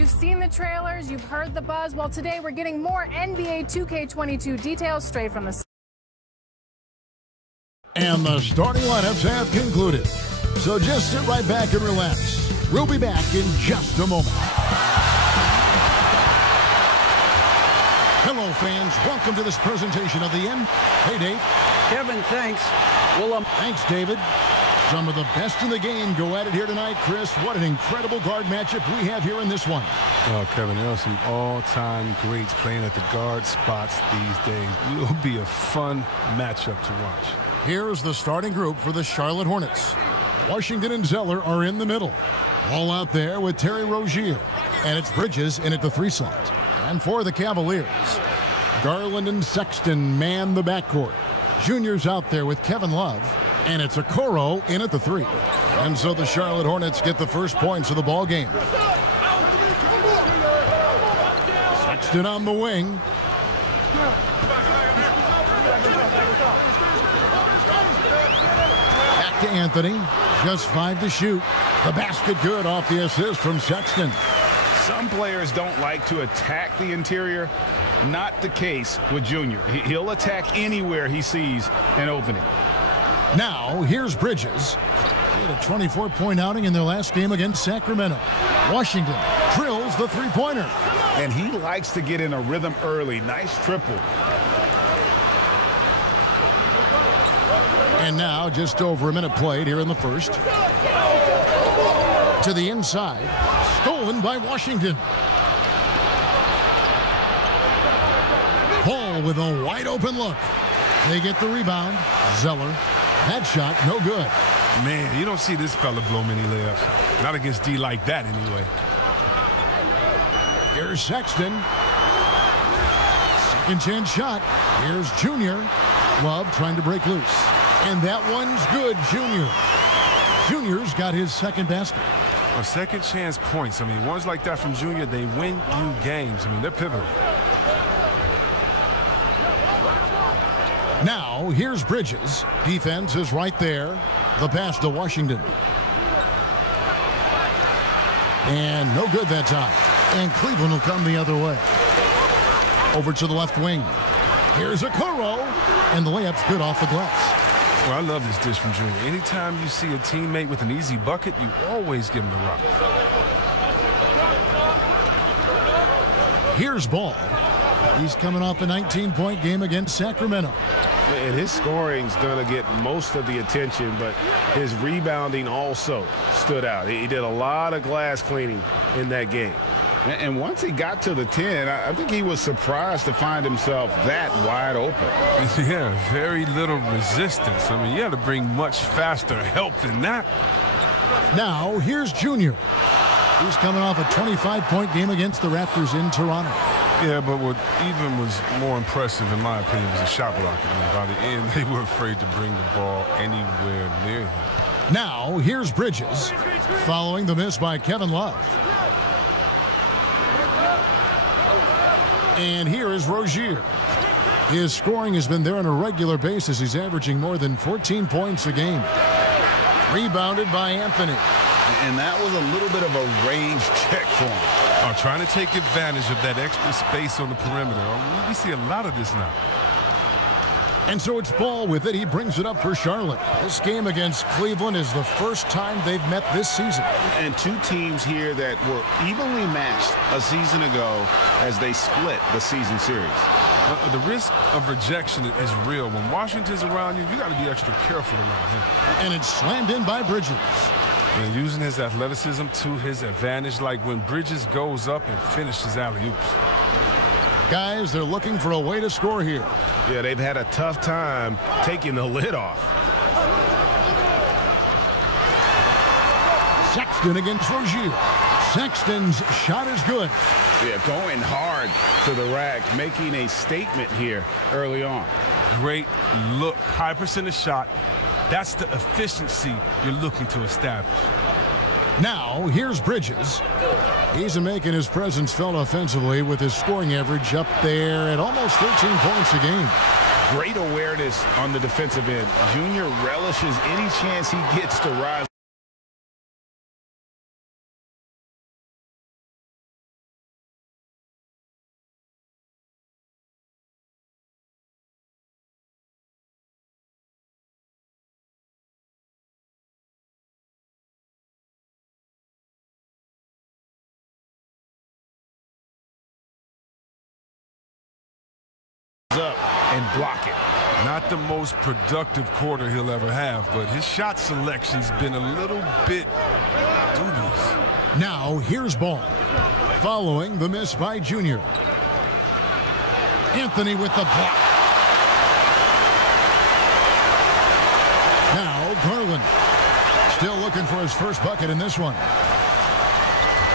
You've seen the trailers, you've heard the buzz. Well, today we're getting more NBA 2K22 details straight from the... And the starting lineups have concluded. So just sit right back and relax. We'll be back in just a moment. Hello, fans. Welcome to this presentation of the end. Hey, Dave. Kevin, thanks. Well, Thanks, David. Some of the best in the game go at it here tonight. Chris, what an incredible guard matchup we have here in this one. Oh, Kevin, there are some all-time greats playing at the guard spots these days. It will be a fun matchup to watch. Here's the starting group for the Charlotte Hornets. Washington and Zeller are in the middle. All out there with Terry Rozier. And it's Bridges in at the 3 slot. And for the Cavaliers, Garland and Sexton man the backcourt. Junior's out there with Kevin Love. And it's Okoro in at the 3. And so the Charlotte Hornets get the first points of the ball game. Sexton on the wing. Back to Anthony. Just 5 to shoot. The basket good off the assist from Sexton. Some players don't like to attack the interior. Not the case with Junior. He'll attack anywhere he sees an opening. Now, here's Bridges. He had a 24-point outing in their last game against Sacramento. Washington drills the three-pointer. And he likes to get in a rhythm early. Nice triple. And now, just over a minute played here in the first. To the inside. Stolen by Washington. Paul with a wide-open look. They get the rebound. Zeller. That shot, no good. Man, you don't see this fella blow many layups. Not against D like that, anyway. Here's Sexton. Second chance shot. Here's Junior. Love trying to break loose. And that one's good, Junior. Junior's got his second basket. Well, second chance points. I mean, ones like that from Junior, they win you games. I mean, they're pivotal. Now, here's Bridges. Defense is right there. The pass to Washington. And no good that time. And Cleveland will come the other way. Over to the left wing. Here's Okoro. And the layup's good off the glass. Well, I love this dish from Junior. Anytime you see a teammate with an easy bucket, you always give him the rock. Here's Ball. He's coming off a 19-point game against Sacramento. And his scoring's going to get most of the attention, but his rebounding also stood out. He did a lot of glass cleaning in that game. And once he got to the 10, I think he was surprised to find himself that wide open. Yeah, very little resistance. I mean, you had to bring much faster help than that. Now, here's Junior. He's coming off a 25-point game against the Raptors in Toronto. Yeah, but what even was more impressive, in my opinion, was the shot blocking. I mean, by the end, they were afraid to bring the ball anywhere near him. Now, here's Bridges, following the miss by Kevin Love. And here is Rozier. His scoring has been there on a regular basis. He's averaging more than 14 points a game. Rebounded by Anthony. And that was a little bit of a range check for him. Trying to take advantage of that extra space on the perimeter. We see a lot of this now. And so it's Ball with it. He brings it up for Charlotte. This game against Cleveland is the first time they've met this season. And two teams here that were evenly matched a season ago as they split the season series. The risk of rejection is real. When Washington's around you, you got to be extra careful around him. And it's slammed in by Bridges. And using his athleticism to his advantage, like when Bridges goes up and finishes alley-oops. Guys, they're looking for a way to score here. Yeah, they've had a tough time taking the lid off. Sexton against Rozier. Sexton's shot is good. Yeah, going hard to the rack, making a statement here early on. Great look, high percentage shot. That's the efficiency you're looking to establish. Now, here's Bridges. He's making his presence felt offensively with his scoring average up there at almost 13 points a game. Great awareness on the defensive end. Junior relishes any chance he gets to rise. up and block it. Not the most productive quarter he'll ever have, but his shot selection's been a little bit dubious. Now here's Ball. Following the miss by Junior. Anthony with the block. Now Garland. Still looking for his first bucket in this one.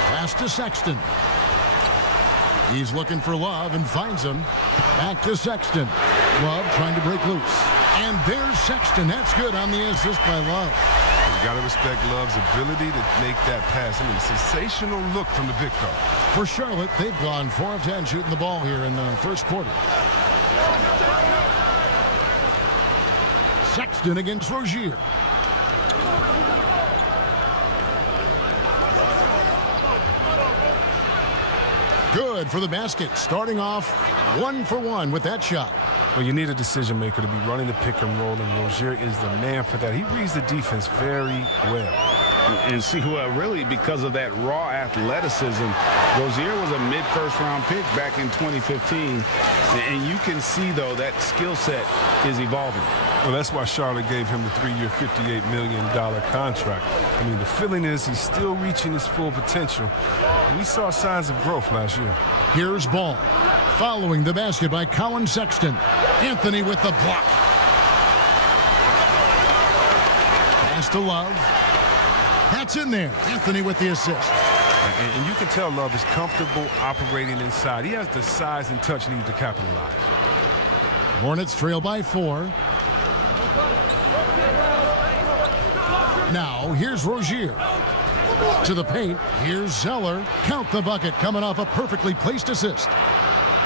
Pass to Sexton. He's looking for Love and finds him. Back to Sexton. Love trying to break loose. And there's Sexton. That's good on the assist by Love. You got to respect Love's ability to make that pass. I mean, a sensational look from the big fella. For Charlotte, they've gone 4 of 10 shooting the ball here in the first quarter. Sexton against Rozier. Good for the basket. Starting off 1 for 1 with that shot. Well, you need a decision maker to be running the pick and roll, and Rozier is the man for that. He reads the defense very well. And see, well, really, because of that raw athleticism, Rozier was a mid-first round pick back in 2015. And you can see, though, that skill set is evolving. Well, that's why Charlotte gave him the 3-year, $58 million contract. I mean, the feeling is he's still reaching his full potential. We saw signs of growth last year. Here's Ball. Following the basket by Colin Sexton. Anthony with the block. Pass to Love. That's in there. Anthony with the assist. And you can tell Love is comfortable operating inside. He has the size and touch needed to capitalize. Hornets trail by 4. Now, here's Rozier. To the paint. Here's Zeller. Count the bucket coming off a perfectly placed assist.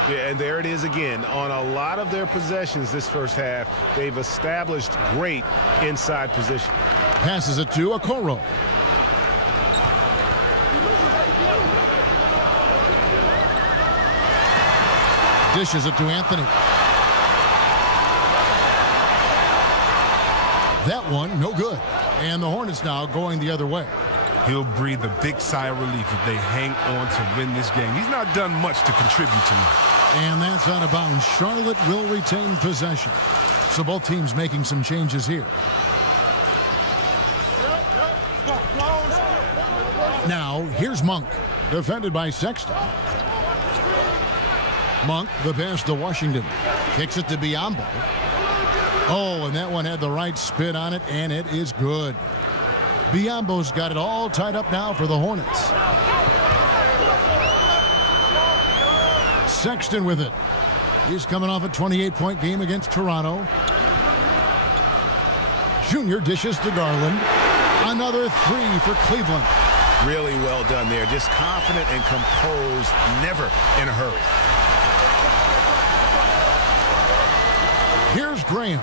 Yeah, and there it is again. On a lot of their possessions this first half, they've established great inside position. Passes it to Okoro. Dishes it to Anthony. That one, no good. And the Hornets now going the other way. He'll breathe a big sigh of relief if they hang on to win this game. He's not done much to contribute tonight. And that's out of bounds. Charlotte will retain possession. So both teams making some changes here. Now, here's Monk. Defended by Sexton. Monk, the pass to Washington. Kicks it to Biyombo. Oh, and that one had the right spin on it, and it is good. Biyombo's got it all tied up now for the Hornets. Sexton with it. He's coming off a 28-point game against Toronto. Junior dishes to Garland. Another 3 for Cleveland. Really well done there. Just confident and composed, never in a hurry. Here's Graham.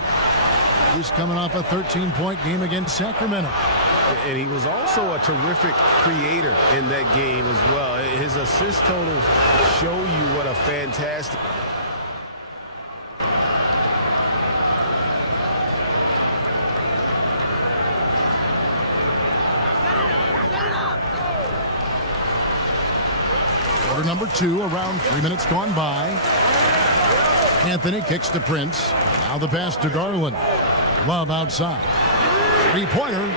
He's coming off a 13-point game against Sacramento. And he was also a terrific creator in that game as well. His assist totals show you what a fantastic... Quarter number 2, around 3 minutes gone by. Anthony kicks to Prince. Now the pass to Garland. Love outside. 3-pointer.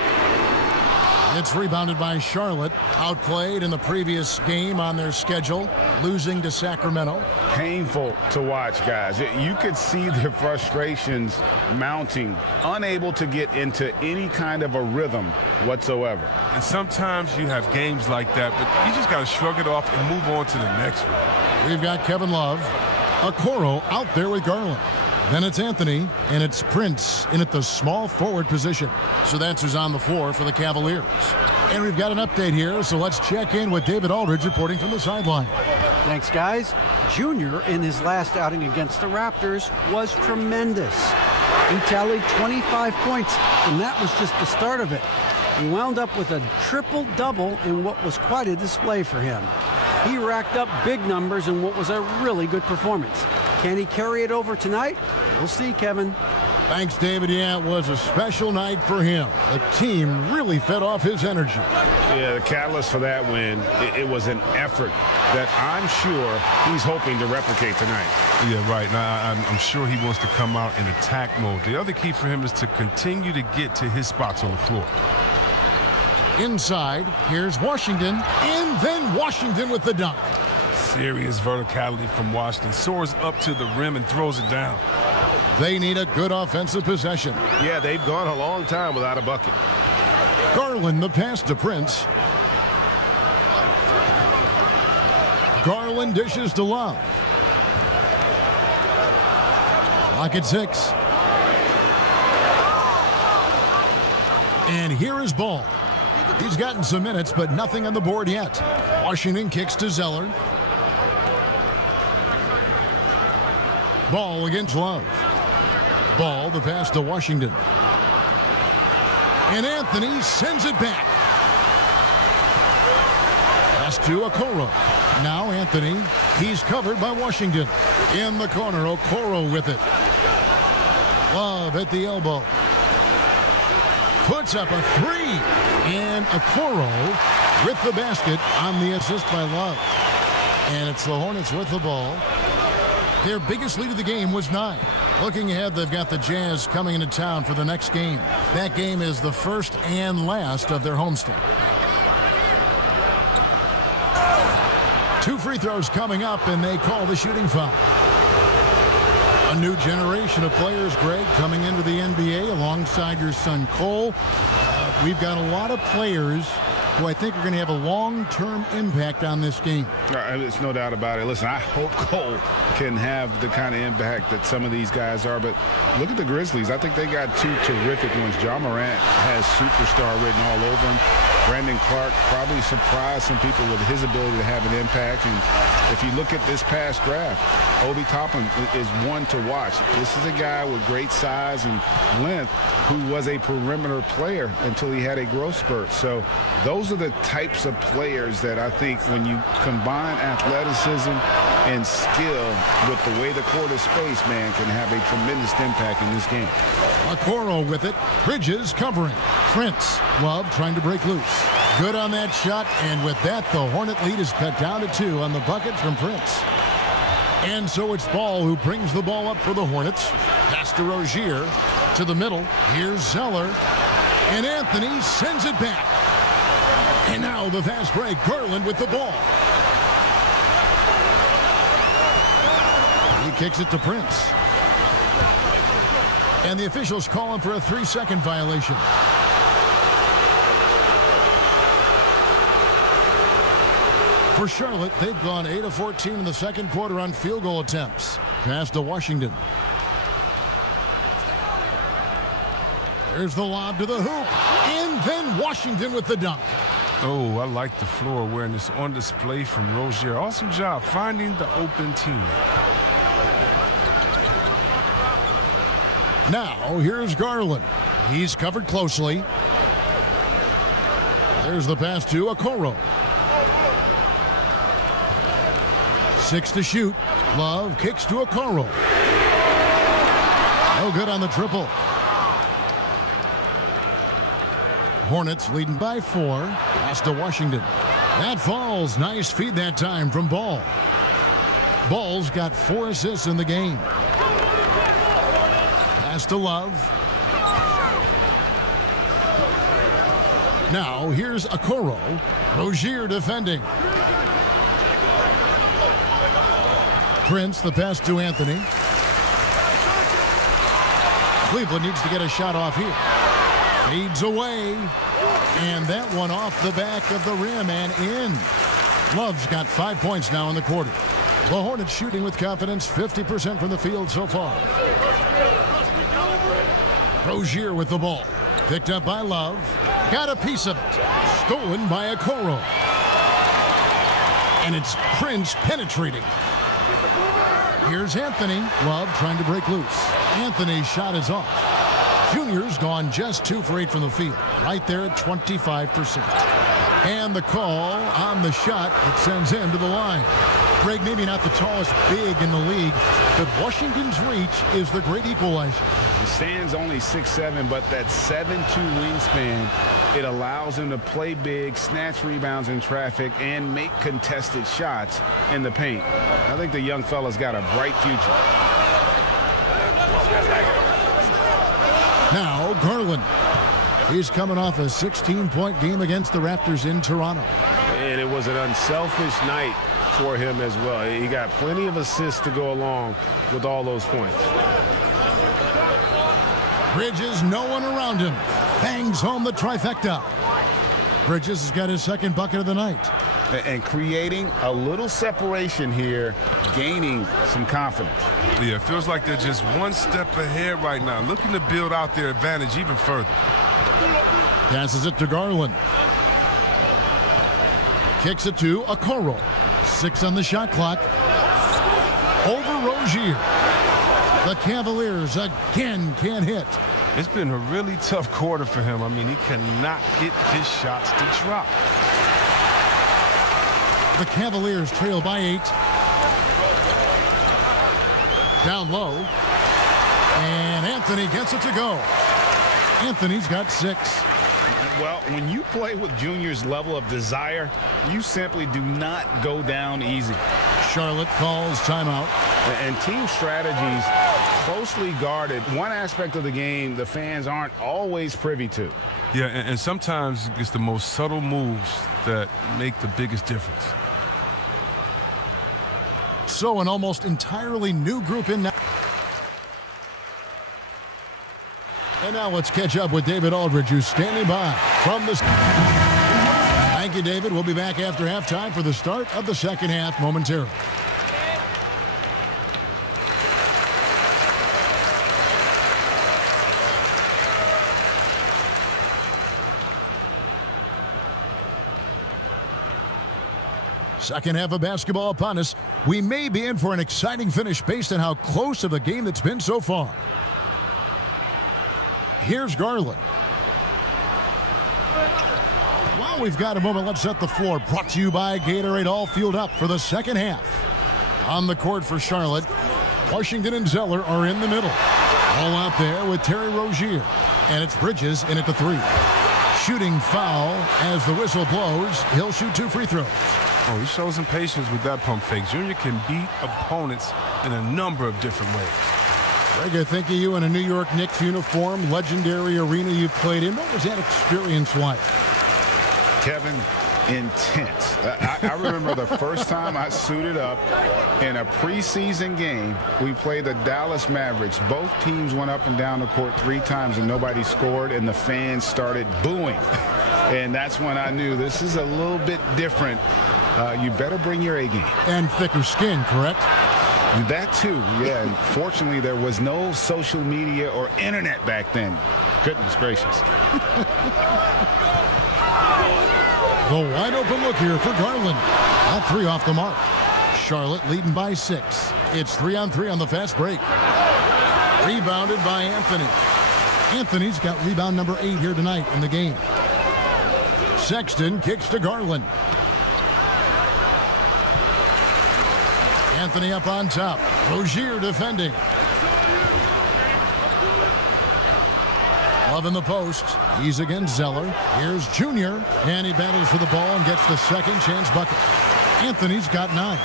It's rebounded by Charlotte. Outplayed in the previous game on their schedule, losing to Sacramento. Painful to watch, guys. You could see their frustrations mounting, unable to get into any kind of a rhythm whatsoever. And sometimes you have games like that, but you just got to shrug it off and move on to the next one. We've got Kevin Love. Okoro out there with Garland. Then it's Anthony, and it's Prince in at the small forward position. So that's who's on the floor for the Cavaliers. And we've got an update here, so let's check in with David Aldridge reporting from the sideline. Thanks, guys. Junior, in his last outing against the Raptors, was tremendous. He tallied 25 points, and that was just the start of it. He wound up with a triple-double in what was quite a display for him. He racked up big numbers in what was a really good performance. Can he carry it over tonight? We'll see, Kevin. Thanks, David. Yeah, it was a special night for him. The team really fed off his energy. Yeah, the catalyst for that win, it was an effort that I'm sure he's hoping to replicate tonight. Yeah, right. Now, I'm sure he wants to come out in attack mode. The other key for him is to continue to get to his spots on the floor. Inside, here's Washington, and then Washington with the dunk. Serious verticality from Washington. Soars up to the rim and throws it down. They need a good offensive possession. Yeah, they've gone a long time without a bucket. Garland the pass to Prince. Garland dishes to Love. Clock at 6. And here is Ball. He's gotten some minutes, but nothing on the board yet. Washington kicks to Zeller. Ball against Love. Ball, the pass to Washington. And Anthony sends it back. Pass to Okoro. Now Anthony, he's covered by Washington. In the corner, Okoro with it. Love at the elbow. Puts up a 3. And Okoro with the basket on the assist by Love. And it's the Hornets with the ball. Their biggest lead of the game was 9. Looking ahead, they've got the Jazz coming into town for the next game. That game is the first and last of their homestand. 2 free throws coming up, and they call the shooting foul. A new generation of players, Greg, coming into the NBA alongside your son Cole. We've got a lot of players who I think are going to have a long-term impact on this game. There's no doubt about it. Listen, I hope Cole can have the kind of impact that some of these guys are, but look at the Grizzlies. I think they got 2 terrific ones. Ja Morant has superstar written all over him. Brandon Clark probably surprised some people with his ability to have an impact. And if you look at this past draft, Obi Toppin is one to watch. This is a guy with great size and length who was a perimeter player until he had a growth spurt. So those are the types of players that I think when you combine athleticism and skill with the way the court is spaced, man, can have a tremendous impact in this game. Okoro with it. Bridges covering. Prince. Love trying to break loose. Good on that shot, and with that, the Hornet lead is cut down to 2 on the bucket from Prince. And so it's Ball who brings the ball up for the Hornets. Pass to Rozier to the middle. Here's Zeller. And Anthony sends it back. And now the fast break. Garland with the ball. He kicks it to Prince. And the officials call him for a 3-second violation. For Charlotte, they've gone 8 of 14 in the second quarter on field goal attempts. Pass to Washington. There's the lob to the hoop. And then Washington with the dunk. Oh, I like the floor awareness on display from Rozier. Awesome job finding the open team. Now, here's Garland. He's covered closely. There's the pass to Okoro. 6 to shoot. Love kicks to Okoro. No good on the triple. Hornets leading by 4. Pass to Washington. That falls. Nice feed that time from Ball. Ball's got 4 assists in the game. Pass to Love. Now here's Okoro. Rozier defending. Prince, the pass to Anthony. Cleveland needs to get a shot off here. Fades away. And that one off the back of the rim and in. Love's got 5 points now in the quarter. The Hornets shooting with confidence, 50% from the field so far. Rozier with the ball. Picked up by Love. Got a piece of it. Stolen by Okoro. And it's Prince penetrating. Here's Anthony. Love trying to break loose. Anthony's shot is off. Junior's gone just 2 for 8 from the field. Right there at 25%. And the call on the shot that sends him to the line. Greg, maybe not the tallest big in the league, but Washington's reach is the great equalizer. The stand's only 6'7", but that 7'2" wingspan, it allows him to play big, snatch rebounds in traffic, and make contested shots in the paint. I think the young fella's got a bright future. Now Garland. He's coming off a 16-point game against the Raptors in Toronto. And it was an unselfish night for him as well. He got plenty of assists to go along with all those points. Bridges, no one around him. Bangs home the trifecta. Bridges has got his second bucket of the night. And creating a little separation here, gaining some confidence. Yeah, it feels like they're just one step ahead right now, looking to build out their advantage even further. Passes it to Garland. Kicks it to Okoro. 6 on the shot clock. Over Rozier. The Cavaliers again can't hit. It's been a really tough quarter for him. I mean, he cannot get his shots to drop. The Cavaliers trail by 8. Down low. And Anthony gets it to go. Anthony's got 6. Well, when you play with Junior's level of desire, you simply do not go down easy. Charlotte calls timeout. And team strategies closely guarded. One aspect of the game the fans aren't always privy to. Yeah, and sometimes it's the most subtle moves that make the biggest difference. So an almost entirely new group in now. And now let's catch up with David Aldridge, who's standing by from the... Thank you, David. We'll be back after halftime for the start of the second half momentarily. Second half of basketball upon us. We may be in for an exciting finish based on how close of a game that's been so far. Here's Garland. While we've got a moment, let's set the floor. Brought to you by Gatorade, all fueled up for the second half. On the court for Charlotte, Washington and Zeller are in the middle. All out there with Terry Rozier. And it's Bridges in at the 3. Shooting foul as the whistle blows. He'll shoot 2 free throws. Oh, he shows some patience with that pump fake. Junior can beat opponents in a number of different ways. Greg, I think of you in a New York Knicks uniform, legendary arena you played in. What was that experience like? Kevin, intense. I remember the first time I suited up in a preseason game. We played the Dallas Mavericks. Both teams went up and down the court 3 times and nobody scored, and the fans started booing. And that's when I knew this is a little bit different. You better bring your A game. And thicker skin, correct? That too, yeah. And fortunately, there was no social media or internet back then. Goodness gracious. The wide open look here for Garland. All 3 off the mark. Charlotte leading by 6. It's 3-on-3 on the fast break. Rebounded by Anthony. Anthony's got rebound number 8 here tonight in the game. Sexton kicks to Garland. Anthony up on top. Rozier defending. Love in the post. He's against Zeller. Here's Junior. And he battles for the ball and gets the second chance bucket. Anthony's got 9.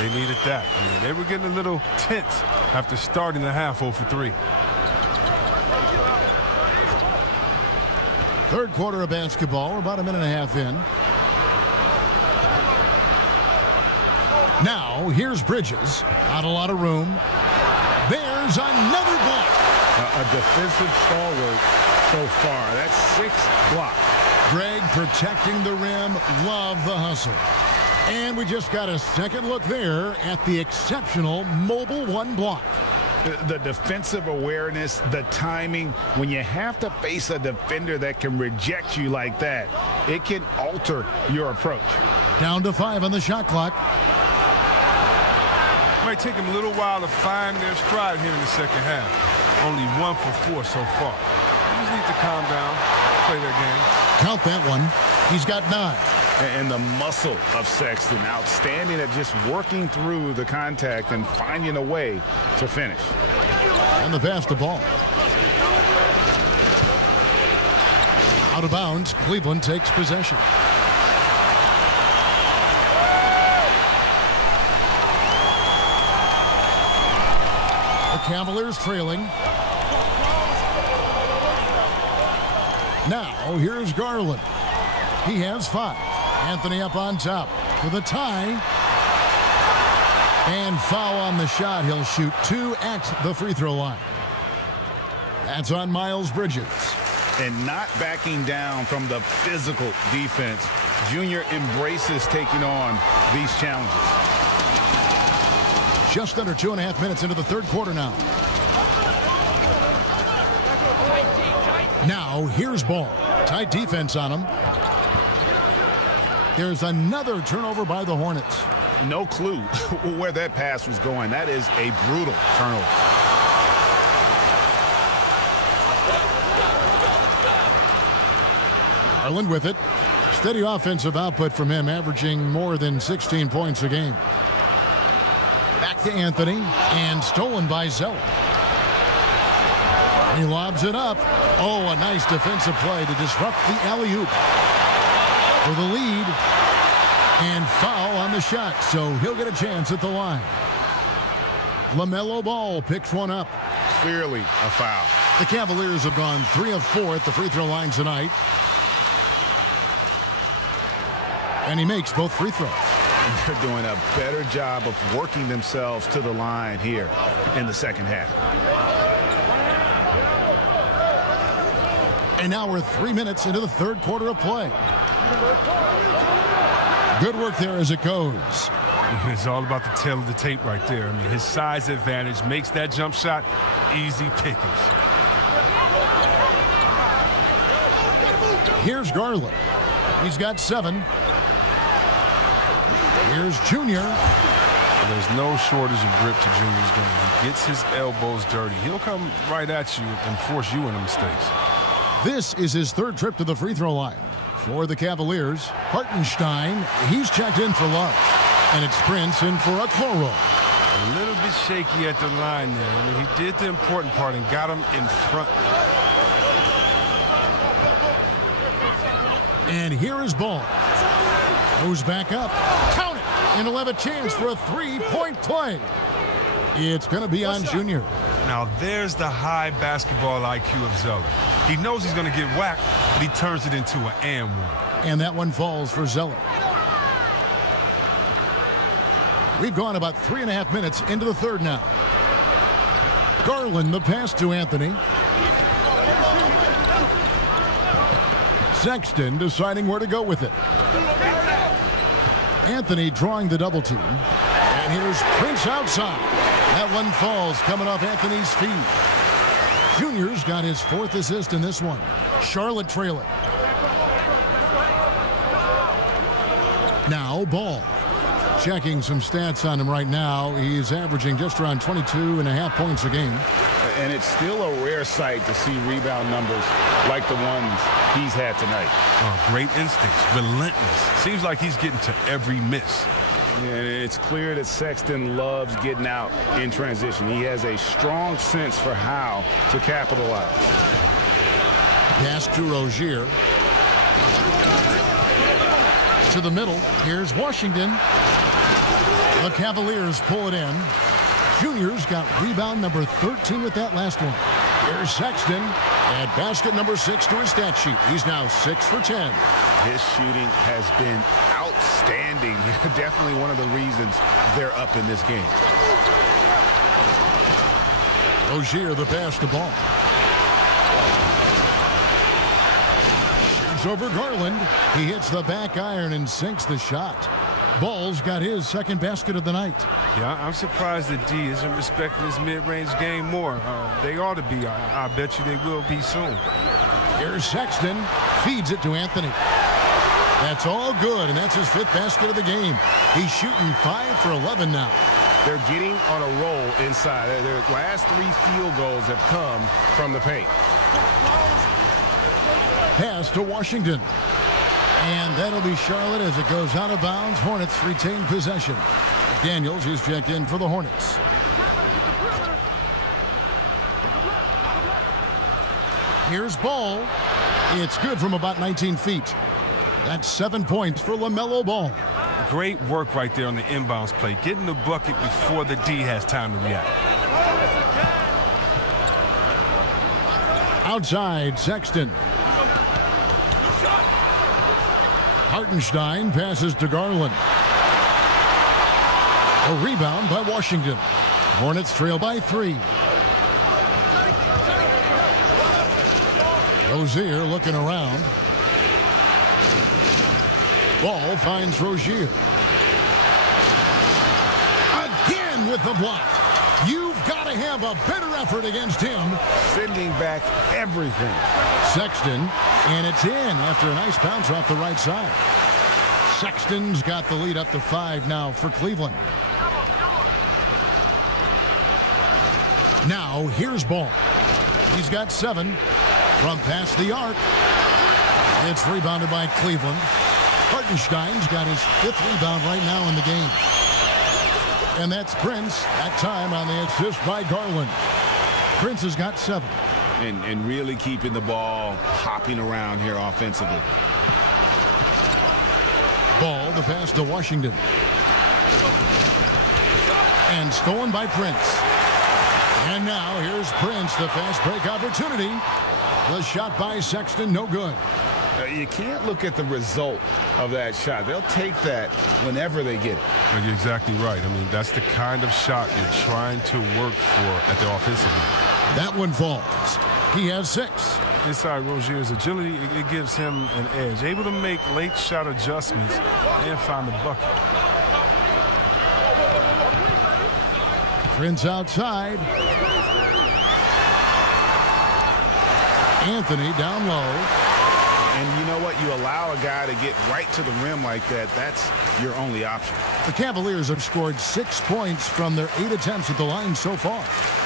They needed that. I mean, they were getting a little tense after starting the half 0 for 3. Third quarter of basketball. We're about a minute and a half in. Now, here's Bridges. Not a lot of room. There's another block. A defensive stalwart so far. That's 6 blocks. Greg protecting the rim. Love the hustle. And we just got a second look there at the exceptional mobile 1 block. The defensive awareness, the timing. When you have to face a defender that can reject you like that, it can alter your approach. Down to 5 on the shot clock. Might take them a little while to find their stride here in the second half. Only 1 for 4 so far. They just need to calm down, play their game. Count that one. He's got 9. And the muscle of Sexton, outstanding at just working through the contact and finding a way to finish. And the pass to Ball. Out of bounds, Cleveland takes possession. The Cavaliers trailing. Now, here's Garland. He has 5. Anthony up on top for the tie. And foul on the shot. He'll shoot 2 at the free throw line. That's on Miles Bridges. And not backing down from the physical defense. Junior embraces taking on these challenges. Just under 2.5 minutes into the third quarter now. Now, here's Ball. Tight defense on him. There's another turnover by the Hornets. No clue where that pass was going. That is a brutal turnover. Garland with it. Steady offensive output from him, averaging more than 16 points a game. Back to Anthony, and stolen by Zeller. He lobs it up. Oh, a nice defensive play to disrupt the alley-oop. For the lead, and foul on the shot, so he'll get a chance at the line. LaMelo Ball picks one up. Clearly a foul. The Cavaliers have gone 3 of 4 at the free throw line tonight. And he makes both free throws. And they're doing a better job of working themselves to the line here in the second half. And now we're 3 minutes into the third quarter of play. Good work there as it goes. It's all about the tail of the tape right there. I mean, his size advantage makes that jump shot easy pickings. Here's Garland. He's got 7. Here's Junior. There's no shortage of grip to Junior's game. He gets his elbows dirty. He'll come right at you and force you into mistakes. This is his third trip to the free throw line. For the Cavaliers, Hartenstein, he's checked in for Love. And it's Prince in for Okoro. A little bit shaky at the line there. I mean, he did the important part and got him in front. And here is Ball. Goes back up. Count it! And he'll have a chance for a three-point play. It's going to be on Junior. Now, there's the high basketball IQ of Zeller. He knows he's going to get whacked, but he turns it into an and one. And that one falls for Zeller. We've gone about 3.5 minutes into the third now. Garland, the pass to Anthony. Sexton deciding where to go with it. Anthony drawing the double team. And here's Prince outside. That one falls coming off Anthony's feet. Junior's got his 4th assist in this one. Charlotte trailing. Now Ball. Checking some stats on him right now. He's averaging just around 22.5 points a game. And it's still a rare sight to see rebound numbers like the ones he's had tonight. Oh, great instincts, relentless. Seems like he's getting to every miss. And it's clear that Sexton loves getting out in transition. He has a strong sense for how to capitalize. Pass to Rozier. To the middle. Here's Washington. The Cavaliers pull it in. Junior's got rebound number 13 with that last one. Here's Sexton. And basket number 6 to his stat sheet. He's now 6 for 10. His shooting has been outstanding. Definitely one of the reasons they're up in this game. Rozier, the pass to Ball. Shoots over Garland. He hits the back iron and sinks the shot. Ball's got his second basket of the night. Yeah, I'm surprised that D isn't respecting his mid-range game more. They ought to be. I bet you they will be soon. Here's Sexton. Feeds it to Anthony. That's all good, and that's his 5th basket of the game. He's shooting 5 for 11 now. They're getting on a roll inside. Their last 3 field goals have come from the paint. Pass to Washington. And that'll be Charlotte as it goes out of bounds. Hornets retain possession. Daniels, who's checked in for the Hornets. Here's Ball. It's good from about 19 feet. That's 7 points for LaMelo Ball. Great work right there on the inbounds play. Getting the bucket before the D has time to react. Outside, Sexton. Hartenstein passes to Garland. A rebound by Washington. Hornets trail by 3. Rozier looking around. Ball finds Rozier. Again with the block. You've got to have a better effort against him. Sending back everything. Sexton, and it's in after a nice bounce off the right side. Sexton's got the lead up to 5 now for Cleveland. Now here's Ball. He's got 7 from past the arc. It's rebounded by Cleveland. Hartenstein's got his 5th rebound right now in the game. And that's Prince, that time on the assist by Garland. Prince has got 7. And really keeping the ball hopping around here offensively. Ball, the pass to Washington. And stolen by Prince. And now here's Prince, the fast break opportunity. The shot by Sexton, no good. You can't look at the result of that shot. They'll take that whenever they get it. Well, you're exactly right. I mean, that's the kind of shot you're trying to work for at the offensive end. That one falls. He has 6. Inside Rozier's agility, it gives him an edge. Able to make late shot adjustments and find the bucket. Prince outside. Anthony down low. And you know what? You allow a guy to get right to the rim like that. That's your only option. The Cavaliers have scored 6 points from their 8 attempts at the line so far.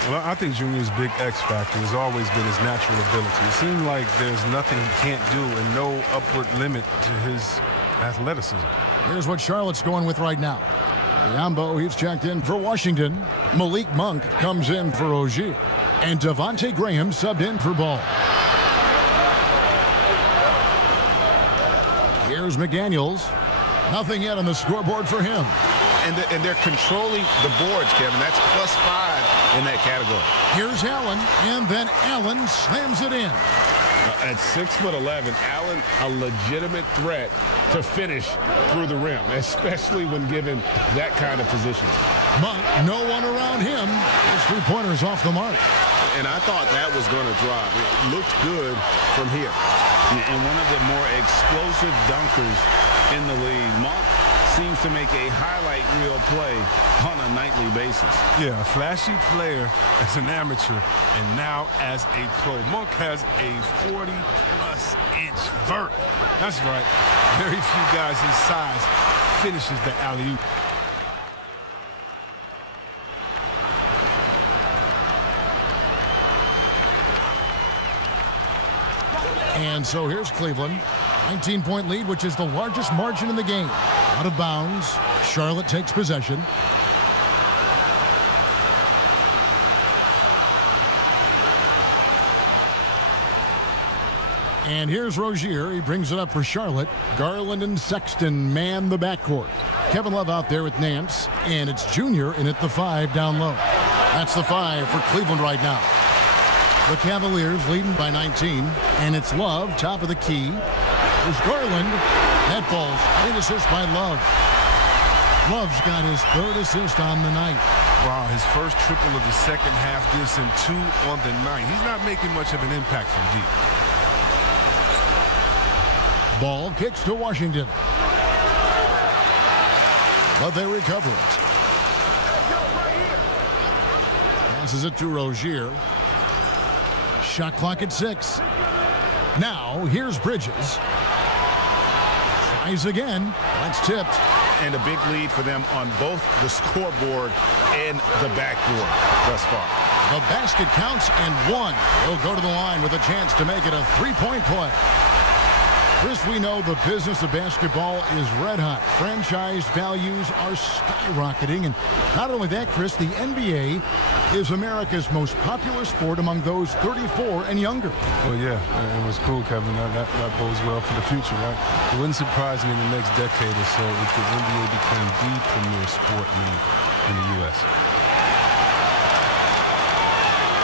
Well, I think Junior's big X factor has always been his natural ability. It seems like there's nothing he can't do and no upward limit to his athleticism. Here's what Charlotte's going with right now. Biyombo, he's checked in for Washington. Malik Monk comes in for Rozier. And Devontae Graham subbed in for Ball. Here's McDaniels. Nothing yet on the scoreboard for him. And they're controlling the boards, Kevin. That's +5 in that category. Here's Allen, and then Allen slams it in. At 6'11", Allen, a legitimate threat to finish through the rim, especially when given that kind of position. Monk, no one around him. His 3-pointer's off the mark. And I thought that was going to drop. It looked good from here. And one of the more explosive dunkers in the league. Monk seems to make a highlight reel play on a nightly basis. Yeah, a flashy player as an amateur, and now as a pro. Monk has a 40-plus inch vert. That's right. Very few guys his size finishes the alley-oop. And so here's Cleveland. 19-point lead, which is the largest margin in the game. Out of bounds. Charlotte takes possession. And here's Rozier. He brings it up for Charlotte. Garland and Sexton man the backcourt. Kevin Love out there with Nance. And it's Junior in at the 5 down low. That's the 5 for Cleveland right now. The Cavaliers leading by 19. And it's Love, top of the key. There's Garland. That falls. Great assist by Love. Love's got his 3rd assist on the night. Wow, his first triple of the second half gives him 2 on the night. He's not making much of an impact from deep. Ball kicks to Washington. But they recover it. Passes it to Rozier. Shot clock at 6. Now, here's Bridges. Tries again. That's tipped. And a big lead for them on both the scoreboard and the backboard thus far. The basket counts and 1. He'll go to the line with a chance to make it a 3-point play. Chris, we know the business of basketball is red hot. Franchise values are skyrocketing. And not only that, Chris, the NBA is America's most popular sport among those 34 and younger. Well, yeah, it was cool, Kevin. That bodes well for the future, right? It wouldn't surprise me in the next decade or so if the NBA became the premier sport league in the U.S.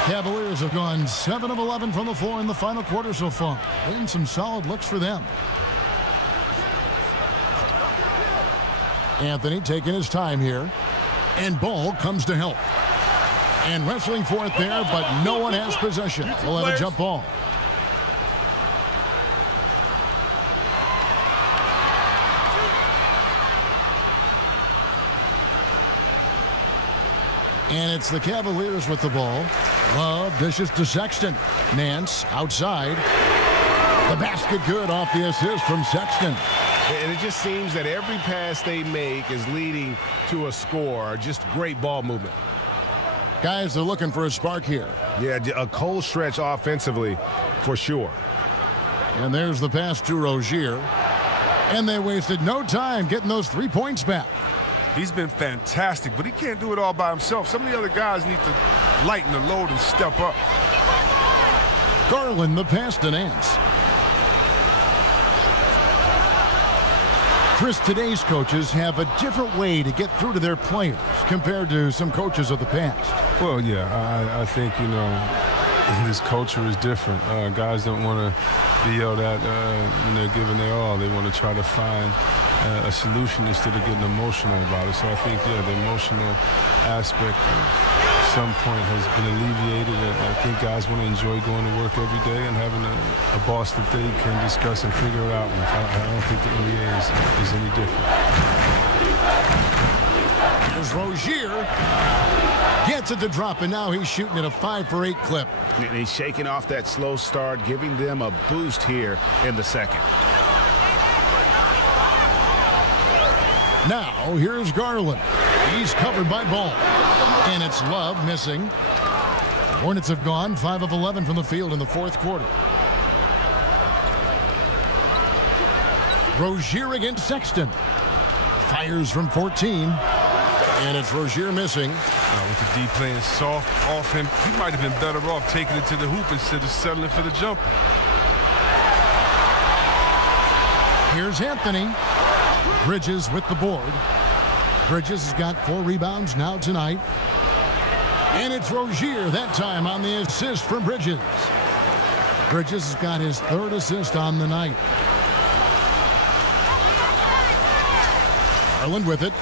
Cavaliers have gone 7 of 11 from the floor in the final quarter so far. And some solid looks for them. Anthony taking his time here. And Ball comes to help. And wrestling for it there, but no one has possession. We'll have a jump ball. And it's the Cavaliers with the ball. Love dishes to Sexton. Nance outside. The basket good off the assist from Sexton. And it just seems that every pass they make is leading to a score. Just great ball movement. Guys are looking for a spark here. Yeah, a cold stretch offensively for sure. And there's the pass to Rozier. And they wasted no time getting those 3 points back. He's been fantastic, but he can't do it all by himself. Some of the other guys need to lighten the load and step up. Garland the pass to Nance. Chris, today's coaches have a different way to get through to their players compared to some coaches of the past. Well, yeah, I think, you know, this culture is different. Guys don't want to be yelled at when they're giving their all. They want to try to find a solution instead of getting emotional about it. So I think, yeah, the emotional aspect at some point has been alleviated. And I think guys want to enjoy going to work every day and having a boss that they can discuss and figure it out. And I don't think the NBA is any different. Here's Rozier. Gets it to drop, and now he's shooting at a 5 for 8 clip. And he's shaking off that slow start, giving them a boost here in the second. Now, here's Garland. He's covered by Ball. And it's Love missing. Hornets have gone 5 of 11 from the field in the fourth quarter. Rozier against Sexton. Fires from 14. And it's Rozier missing. With the D playing soft off him, he might have been better off taking it to the hoop instead of settling for the jumper. Here's Anthony. Bridges with the board. Bridges has got 4 rebounds now tonight. And it's Rozier that time on the assist from Bridges. Bridges has got his 3rd assist on the night. Garland with it.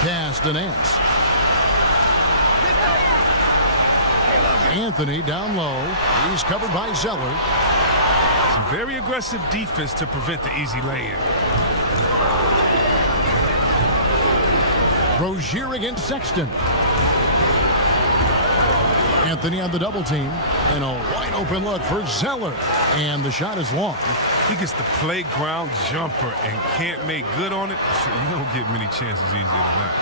Pass to Nance. Anthony down low. He's covered by Zeller. Some very aggressive defense to prevent the easy lay-in. Rozier against Sexton. Anthony on the double team. And a wide open look for Zeller. And the shot is long. He gets the playground jumper and can't make good on it. You don't get many chances easier than that.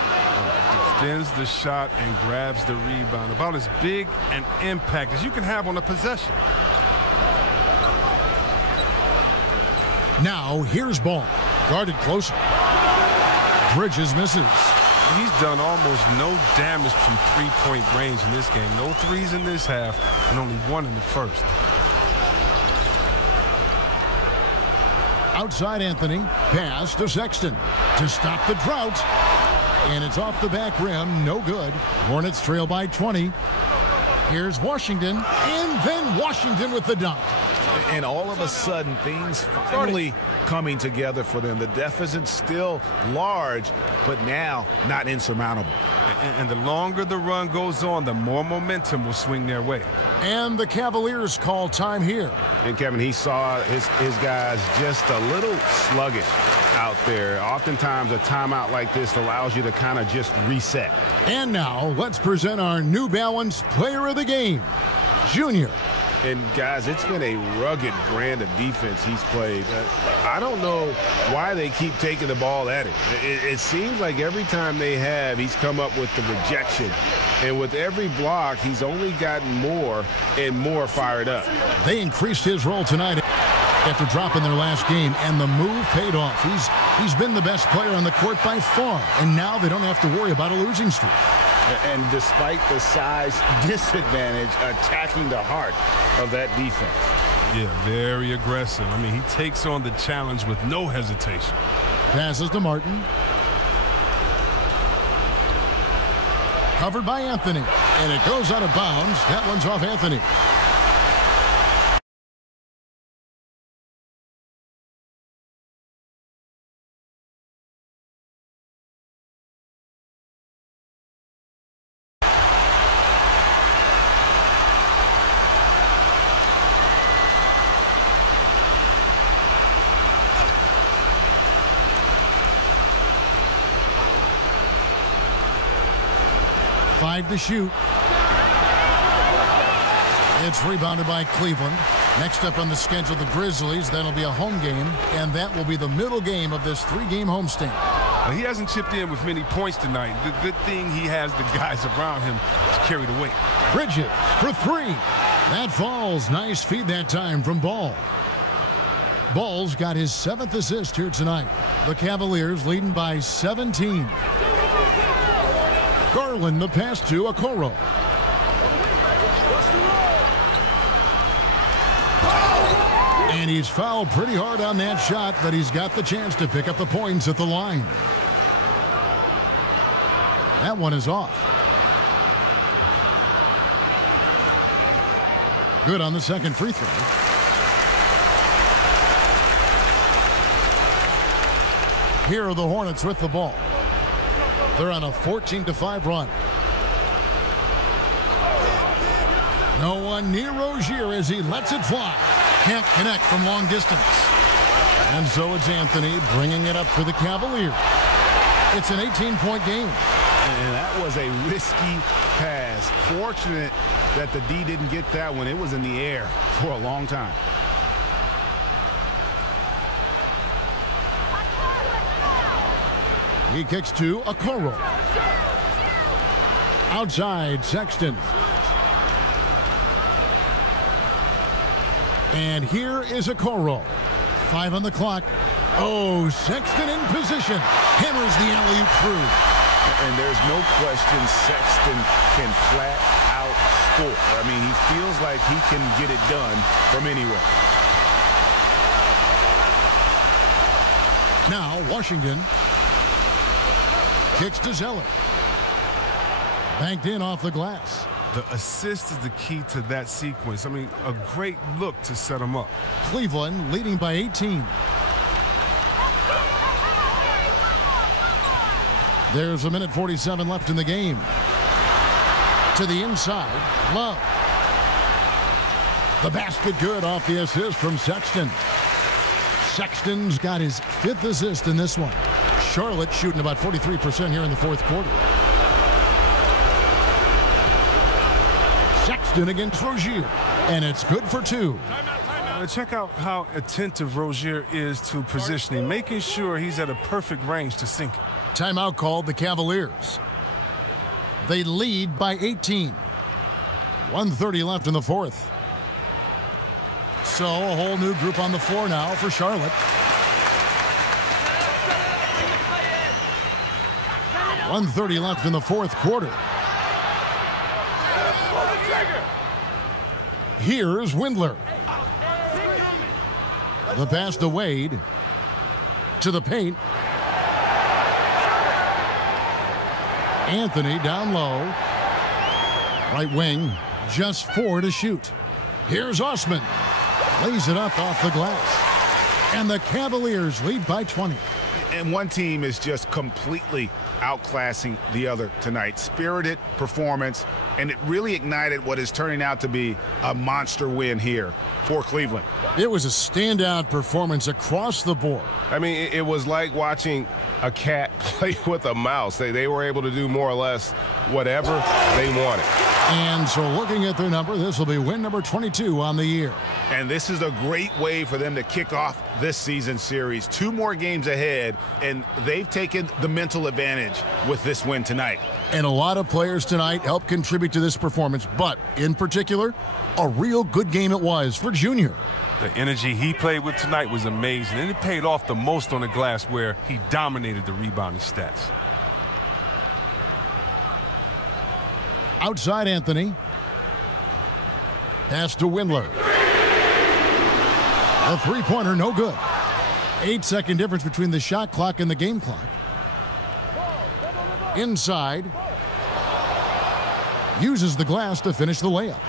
Defends the shot and grabs the rebound. About as big an impact as you can have on a possession. Now here's Ball. Guarded closer. Bridges misses. He's done almost no damage from three-point range in this game. No threes in this half and only 1 in the first. Outside Anthony. Pass to Sexton to stop the drought. And it's off the back rim. No good. Hornets trail by 20. Here's Washington. And then Washington with the dunk. And all of a sudden, things finally coming together for them. The deficit's still large, but now not insurmountable. And the longer the run goes on, the more momentum will swing their way. And the Cavaliers call time here. And, Kevin, he saw his guys just a little sluggish out there. Oftentimes, a timeout like this allows you to kind of just reset. And now, let's present our New Balance Player of the Game, Junior And, guys, it's been a rugged brand of defense he's played. I don't know why they keep taking the ball at him. It seems like every time they have, he's come up with the rejection. And with every block, he's only gotten more and more fired up. They increased his role tonight after dropping their last game, and the move paid off. He's been the best player on the court by far, and now they don't have to worry about a losing streak. And despite the size disadvantage, attacking the heart of that defense. Yeah, very aggressive. I mean, he takes on the challenge with no hesitation. Passes to Martin. Covered by Anthony, and it goes out of bounds. That one's off Anthony. Five to shoot. It's rebounded by Cleveland. Next up on the schedule, the Grizzlies. That'll be a home game, and that will be the middle game of this three-game homestand. Well, he hasn't chipped in with many points tonight. The good thing he has the guys around him to carry the weight. Bridges for three. That falls. Nice feed that time from Ball. Ball's got his 7th assist here tonight. The Cavaliers leading by 17. Garland the pass to Okoro. And he's fouled pretty hard on that shot, but he's got the chance to pick up the points at the line. That one is off. Good on the second free throw. Here are the Hornets with the ball. They're on a 14-5 run. No one near Rozier as he lets it fly. Can't connect from long distance. And so it's Anthony bringing it up for the Cavaliers. It's an 18-point game. And that was a risky pass. Fortunate that the D didn't get that one. It was in the air for a long time. He kicks to Okoro. Outside, Sexton. And here is Okoro. 5 on the clock. Oh, Sexton in position. Hammers the alley-oop through. And there's no question Sexton can flat out score. I mean, he feels like he can get it done from anywhere. Now, Washington kicks to Zeller. Banked in off the glass. The assist is the key to that sequence. I mean, a great look to set him up. Cleveland leading by 18. There's a minute 47 left in the game. To the inside, Love. The basket good off the assist from Sexton. Sexton's got his 5th assist in this one. Charlotte shooting about 43% here in the 4th quarter. Sexton against Rozier, and it's good for 2. Check out how attentive Rozier is to positioning, making sure he's at a perfect range to sink it. Timeout called the Cavaliers. They lead by 18. 1:30 left in the 4th. So a whole new group on the floor now for Charlotte. 1:30 left in the 4th quarter. Here's Windler. The pass to Wade. To the paint. Anthony down low. Right wing. Just 4 to shoot. Here's Osman. Lays it up off the glass. And the Cavaliers lead by 20. And one team is just completely outclassing the other tonight. Spirited performance, and it really ignited what is turning out to be a monster win here for Cleveland. It was a standout performance across the board. I mean, it was like watching a cat play with a mouse. They were able to do more or less whatever they wanted. And so looking at their number, this will be win number 22 on the year. And this is a great way for them to kick off this season series. 2 more games ahead, and they've taken the mental advantage with this win tonight. And a lot of players tonight helped contribute to this performance, but in particular, a real good game it was for Junior. The energy he played with tonight was amazing, and it paid off the most on the glass where he dominated the rebounding stats. Outside Anthony. Pass to Windler. A three-pointer, no good. 8-second difference between the shot clock and the game clock. Inside. Uses the glass to finish the layup.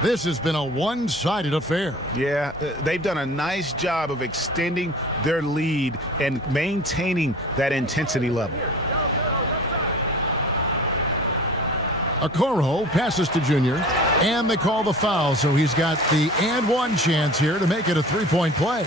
This has been a one-sided affair. Yeah, they've done a nice job of extending their lead and maintaining that intensity level. Okoro passes to Junior, and they call the foul, so he's got the and-one chance here to make it a three-point play.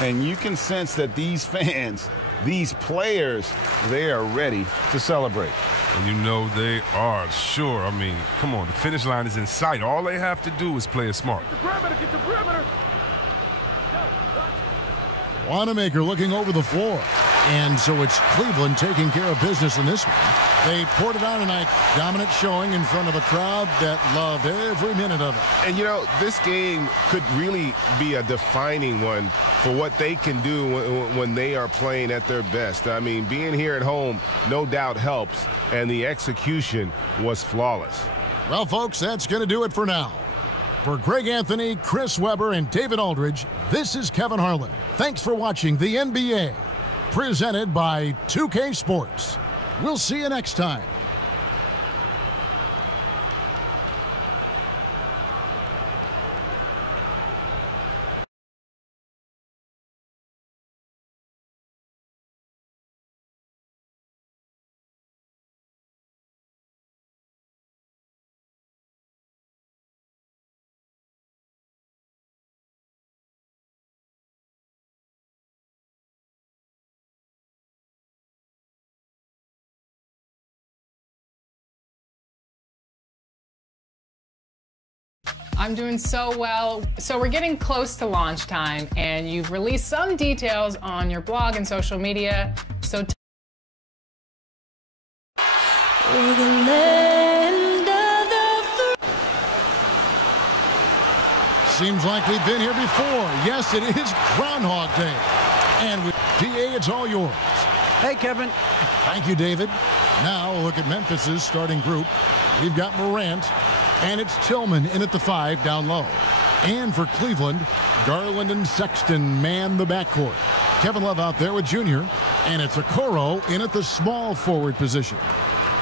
And you can sense that these fans, these players, they are ready to celebrate. And you know they are, sure. I mean, come on, the finish line is in sight. All they have to do is play it smart. Get the perimeter. Wanamaker looking over the floor. And so it's Cleveland taking care of business in this one. They poured it on tonight. Dominant showing in front of a crowd that loved every minute of it. And, you know, this game could really be a defining one for what they can do when they are playing at their best. I mean, being here at home no doubt helps, and the execution was flawless. Well, folks, that's going to do it for now. For Greg Anthony, Chris Webber, and David Aldridge, this is Kevin Harlan. Thanks for watching the NBA, presented by 2K Sports. We'll see you next time. I'm doing so well. So we're getting close to launch time, and you've released some details on your blog and social media. So Seems like we've been here before. Yes, it is Groundhog Day. And with DA, it's all yours. Hey, Kevin. Thank you, David. Now we'll look at Memphis's starting group. We've got Morant, and it's Tillman in at the 5 down low. And for Cleveland, Garland and Sexton man the backcourt. Kevin Love out there with Junior, and it's Okoro in at the small forward position.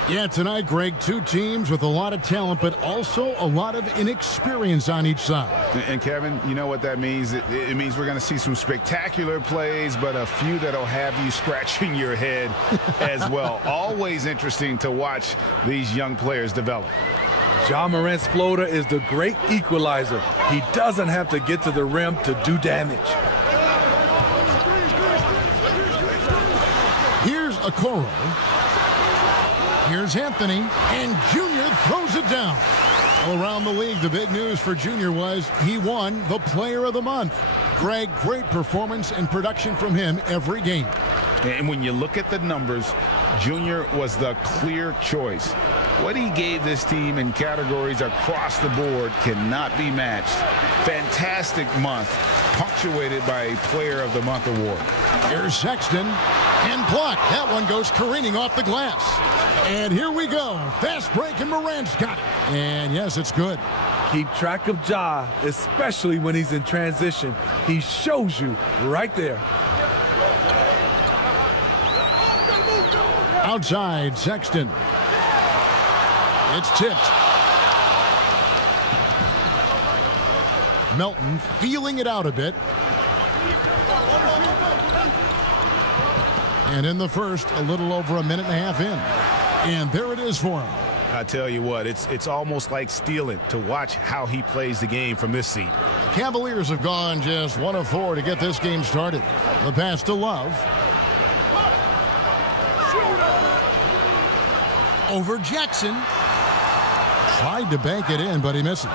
Yeah, tonight, Greg, 2 teams with a lot of talent, but also a lot of inexperience on each side. And Kevin, you know what that means? It means we're going to see some spectacular plays, but a few that'll have you scratching your head as well. Always interesting to watch these young players develop. Ja Morant's floater is the great equalizer. He doesn't have to get to the rim to do damage. Here's Okoro. Here's Anthony, and Junior throws it down. All around the league, the big news for Junior was he won the Player of the Month. Greg, great performance and production from him every game. And when you look at the numbers, Junior was the clear choice. What he gave this team in categories across the board cannot be matched. Fantastic month, punctuated by a Player of the Month award. Here's Sexton, and blocked. That one goes careening off the glass. And here we go. Fast break, and Morant's got it. And yes, it's good. Keep track of Ja, especially when he's in transition. He shows you right there. Outside, Sexton. It's tipped. Melton feeling it out a bit. And in the first, a little over a minute and a half in. And there it is for him. I tell you what, it's almost like stealing to watch how he plays the game from this seat. The Cavaliers have gone just 1 of 4 to get this game started. The pass to Love. Over Jackson. Tried to bank it in, but he misses.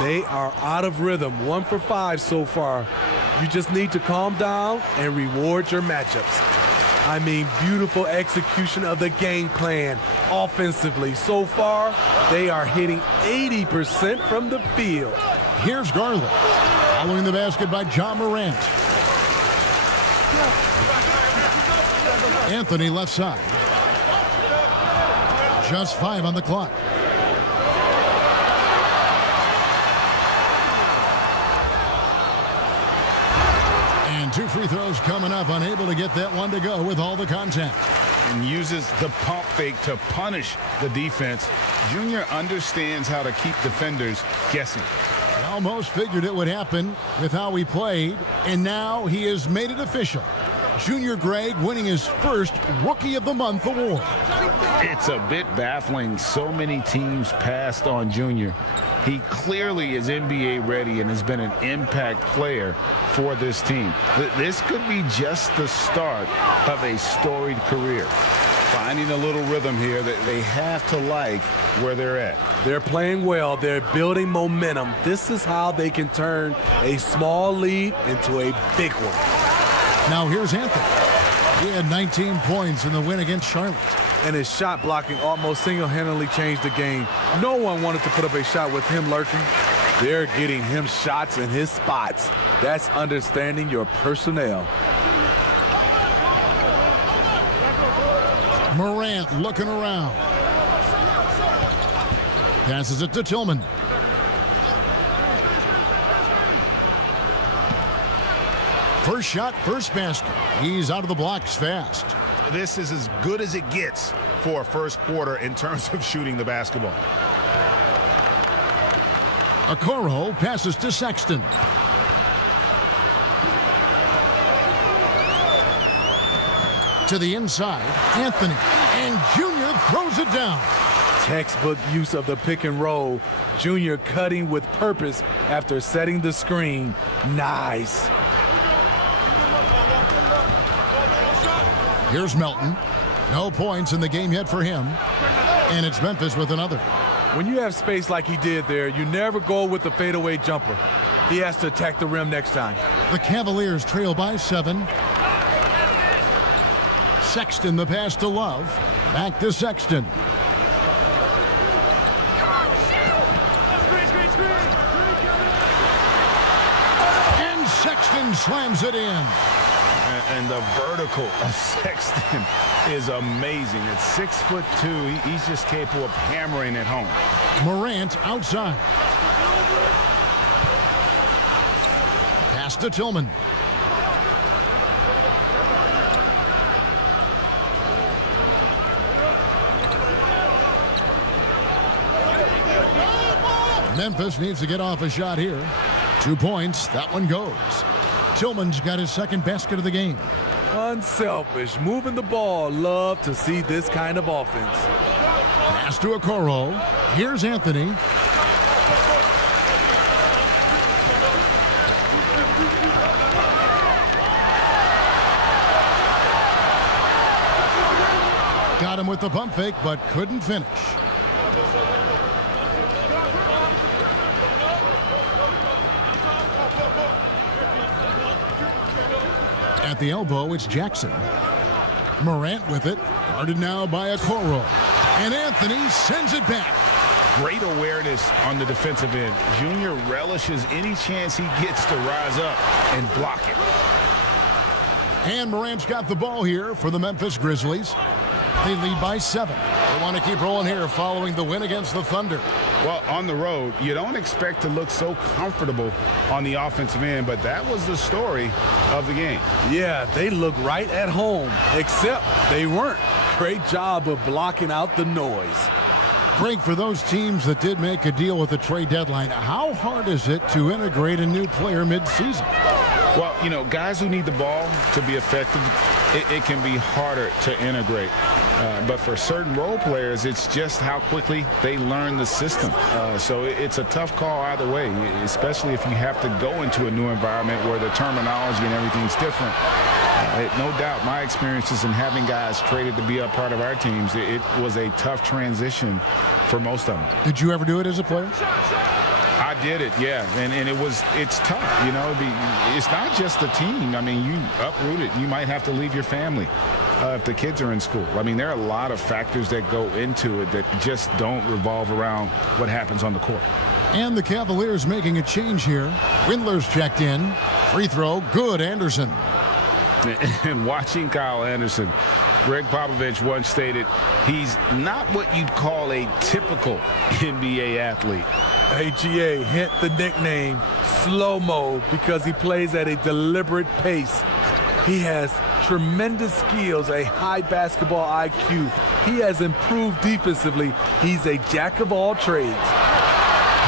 They are out of rhythm. 1 for 5 so far. You just need to calm down and reward your matchups. I mean, beautiful execution of the game plan offensively. So far, they are hitting 80% from the field. Here's Garland. Following the basket by John Morant. Anthony left side. Just 5 on the clock. And 2 free throws coming up. Unable to get that one to go with all the contact. And uses the pump fake to punish the defense. Junior understands how to keep defenders guessing. I almost figured it would happen with how he played, and now he has made it official. Junior Gregg winning his first Rookie of the Month award. It's a bit baffling. So many teams passed on Junior. He clearly is NBA ready and has been an impact player for this team. This could be just the start of a storied career. Finding a little rhythm here that they have to like where they're at. They're playing well. They're building momentum. This is how they can turn a small lead into a big one. Now here's Anthony. He had 19 points in the win against Charlotte. And his shot blocking almost single-handedly changed the game. No one wanted to put up a shot with him lurking. They're getting him shots in his spots. That's understanding your personnel. Morant looking around. Passes it to Tillman. First shot, first basket. He's out of the blocks fast. This is as good as it gets for a first quarter in terms of shooting the basketball. Okoro passes to Sexton. To the inside, Anthony, and Junior throws it down. Textbook use of the pick and roll. Junior cutting with purpose after setting the screen. Nice. Here's Melton. No points in the game yet for him. And it's Memphis with another. When you have space like he did there, you never go with the fadeaway jumper. He has to attack the rim next time. The Cavaliers trail by 7. Sexton the pass to Love. Back to Sexton. And Sexton slams it in. And the vertical of Sexton is amazing. At 6'2", he's just capable of hammering it home. Morant outside. Pass to Tillman. Memphis needs to get off a shot here. 2 points. That one goes. Tillman's got his second basket of the game. Unselfish, moving the ball. Love to see this kind of offense. Pass to Okoro. Here's Anthony. Got him with the pump fake, but couldn't finish. At the elbow, it's Jackson. Morant with it. Guarded now by Okoro. And Anthony sends it back. Great awareness on the defensive end. Junior relishes any chance he gets to rise up and block it. And Morant's got the ball here for the Memphis Grizzlies. They lead by 7. They want to keep rolling here following the win against the Thunder. Well, on the road, you don't expect to look so comfortable on the offensive end, but that was the story of the game. Yeah, they look right at home, except they weren't. Great job of blocking out the noise. Greg, for those teams that did make a deal with the trade deadline, how hard is it to integrate a new player mid-season? Well, you know, guys who need the ball to be effective, it can be harder to integrate. But for certain role players, it's just how quickly they learn the system. So it's a tough call either way, especially if you have to go into a new environment where the terminology and everything's different. No doubt, my experiences in having guys traded to be a part of our teams, it was a tough transition for most of them. Did you ever do it as a player? I did it, yeah, and it's tough, you know. It's not just the team. I mean, you uproot it. You might have to leave your family if the kids are in school. I mean, there are a lot of factors that go into it that just don't revolve around what happens on the court. And the Cavaliers making a change here. Windler's checked in. Free throw, good, Anderson. And watching Kyle Anderson, Greg Popovich once stated, he's not what you'd call a typical NBA athlete. AGA hint the nickname Slow-Mo because he plays at a deliberate pace. He has tremendous skills, a high basketball IQ. He has improved defensively. He's a jack of all trades.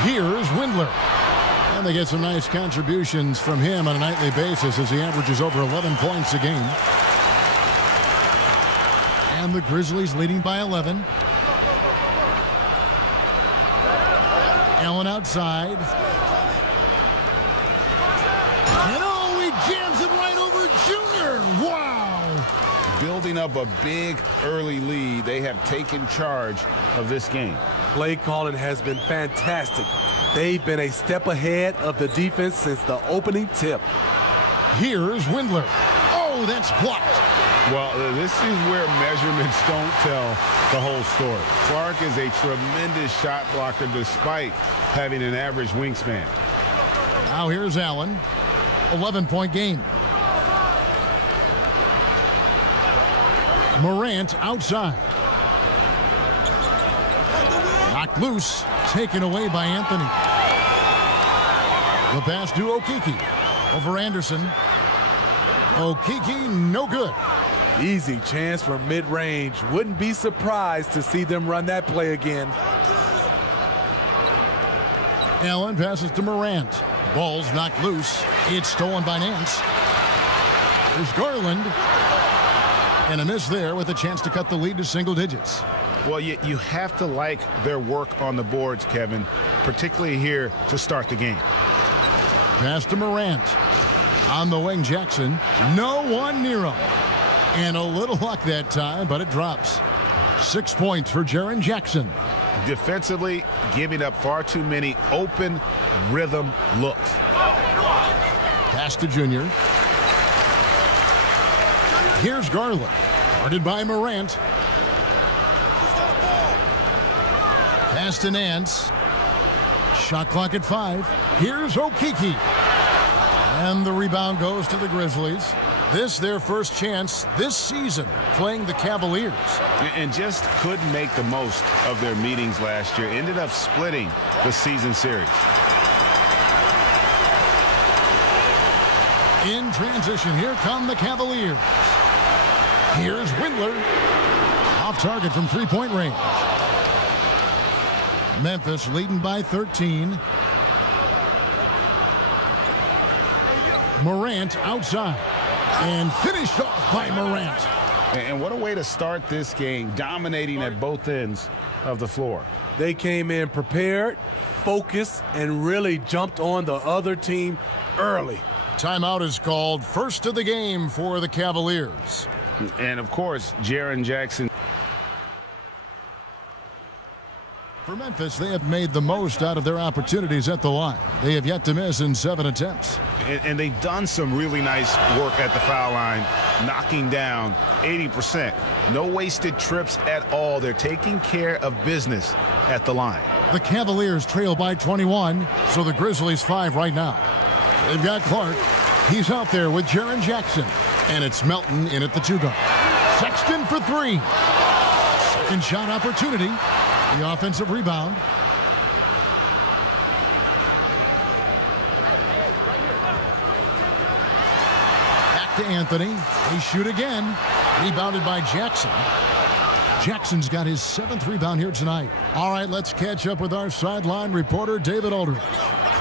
Here's Windler. And they get some nice contributions from him on a nightly basis as he averages over 11 points a game. And the Grizzlies leading by 11. Allen outside. And oh, he jams it right over Junior. Wow. Building up a big early lead, they have taken charge of this game. Play calling has been fantastic. They've been a step ahead of the defense since the opening tip. Here's Windler. Oh, that's blocked. Well, this is where measurements don't tell the whole story. Clark is a tremendous shot blocker despite having an average wingspan. Now here's Allen. 11-point game. Morant outside. Knocked loose. Taken away by Anthony. The pass to Okeke. Over Anderson. Okeke, no good. Easy chance from mid-range. Wouldn't be surprised to see them run that play again. Allen passes to Morant. Ball's knocked loose. It's stolen by Nance. There's Garland. And a miss there with a chance to cut the lead to single digits. Well, you have to like their work on the boards, Kevin, particularly here to start the game. Pass to Morant. On the wing, Jackson. No one near him. And a little luck that time, but it drops. 6 points for Jaren Jackson. Defensively, giving up far too many open rhythm looks. Pass to Junior. Here's Garland. Guarded by Morant. Pass to Nance. Shot clock at 5. Here's Okeke. And the rebound goes to the Grizzlies. This their first chance this season playing the Cavaliers. And just couldn't make the most of their meetings last year. Ended up splitting the season series. In transition, here come the Cavaliers. Here's Windler. Off target from three-point range. Memphis leading by 13. Morant outside. And finished off by Morant. And what a way to start this game, dominating at both ends of the floor. They came in prepared, focused, and really jumped on the other team early. Timeout is called. First of the game for the Cavaliers. And, of course, Jaren Jackson. For Memphis, they have made the most out of their opportunities at the line. They have yet to miss in 7 attempts. And they've done some really nice work at the foul line, knocking down 80%. No wasted trips at all. They're taking care of business at the line. The Cavaliers trail by 21, so the Grizzlies 5 right now. They've got Clark. He's out there with Jaren Jackson. And it's Melton in at the 2 guard. Sexton for 3. Second shot opportunity. The offensive rebound. Back to Anthony. They shoot again. Rebounded by Jackson. Jackson's got his 7th rebound here tonight. All right, let's catch up with our sideline reporter, David Aldridge.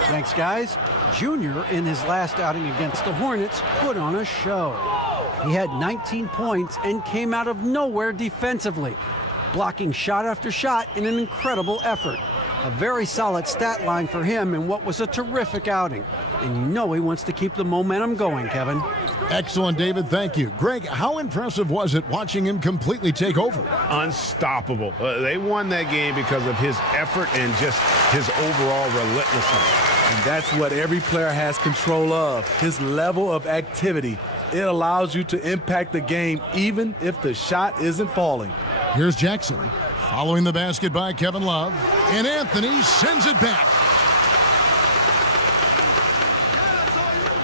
Thanks, guys. Junior, in his last outing against the Hornets, put on a show. He had 19 points and came out of nowhere defensively, blocking shot after shot in an incredible effort. A very solid stat line for him in what was a terrific outing. And you know he wants to keep the momentum going, Kevin. Excellent, David. Thank you. Greg, how impressive was it watching him completely take over? Unstoppable. They won that game because of his effort and just his overall relentlessness. And that's what every player has control of, his level of activity. It allows you to impact the game even if the shot isn't falling. Here's Jackson, following the basket by Kevin Love, and Anthony sends it back.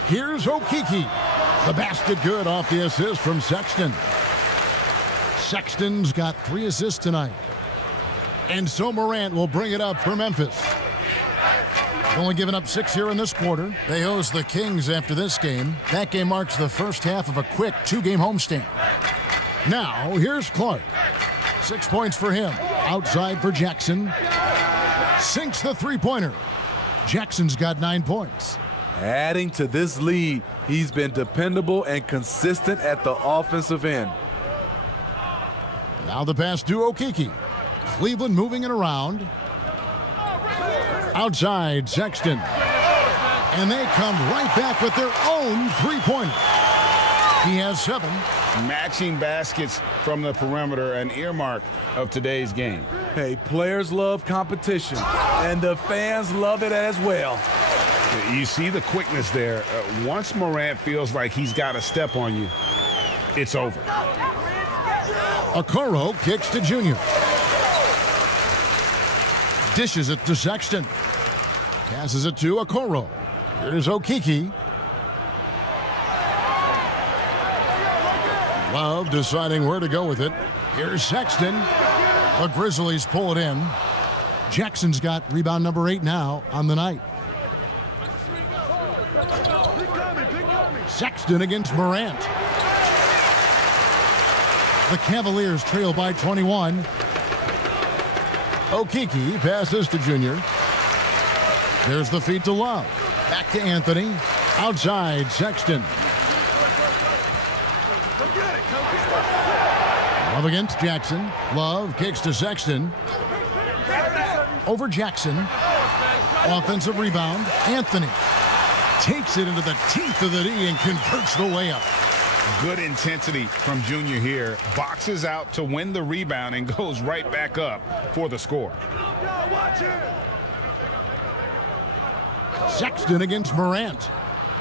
Here's Okeke. The basket good off the assist from Sexton. Sexton's got 3 assists tonight. And so Morant will bring it up for Memphis. Only given up 6 here in this quarter. They host the Kings after this game. That game marks the first half of a quick 2-game homestand. Now, here's Clark. 6 points for him. Outside for Jackson. Sinks the three-pointer. Jackson's got 9 points. Adding to this lead, he's been dependable and consistent at the offensive end. Now the pass to Okeke. Cleveland moving it around. Outside, Sexton. And they come right back with their own three-pointer. He has 7. Matching baskets from the perimeter, an earmark of today's game. Hey, players love competition, and the fans love it as well. You see the quickness there. Once Morant feels like he's got a step on you, it's over. Okoro kicks to Junior. Dishes it to Sexton. Passes it to Okoro. Here's Okeke. Love deciding where to go with it. Here's Sexton. The Grizzlies pull it in. Jackson's got rebound number 8 now on the night. Sexton against Morant. The Cavaliers trail by 21. Okeke passes to Junior. There's the feed to Love. Back to Anthony. Outside, Sexton. Love against Jackson. Love kicks to Sexton. Over Jackson. Offensive rebound. Anthony takes it into the teeth of the D and converts the layup. Good intensity from Junior here. Boxes out to win the rebound and goes right back up for the score. Sexton against Morant.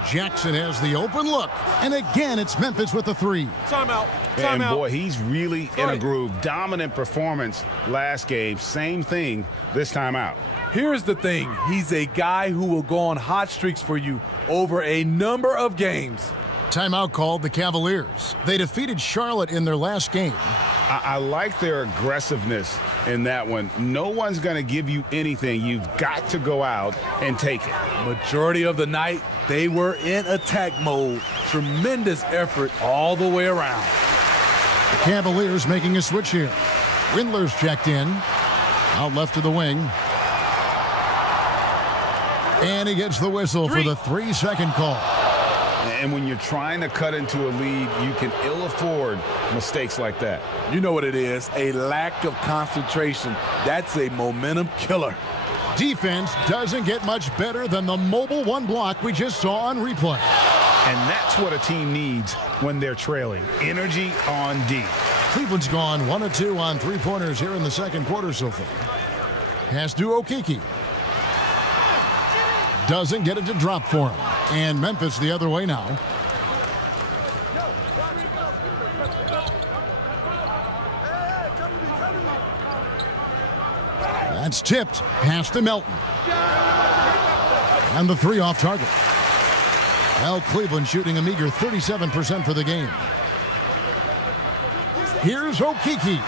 Jackson has the open look. And again, it's Memphis with the 3. Timeout. And boy, he's really in a groove. Dominant performance last game. Same thing this time out. Here's the thing. He's a guy who will go on hot streaks for you over a number of games. Timeout called the Cavaliers. They defeated Charlotte in their last game. I like their aggressiveness in that one. No one's going to give you anything. You've got to go out and take it. Majority of the night, they were in attack mode. Tremendous effort all the way around. The Cavaliers making a switch here. Windler's checked in. Out left to the wing. And he gets the whistle for the 3-second call. And when you're trying to cut into a lead, you can ill afford mistakes like that. You know what it is, a lack of concentration. That's a momentum killer. Defense doesn't get much better than the mobile 1 block we just saw on replay. And that's what a team needs when they're trailing. Energy on D. Cleveland's gone 1 of 2 on 3-pointers here in the second quarter so far. Pass to Okeke. Doesn't get it to drop for him. And Memphis the other way now. That's tipped. Pass to Melton. And the 3 off target. Well, Cleveland shooting a meager 37% for the game. Here's Okeke.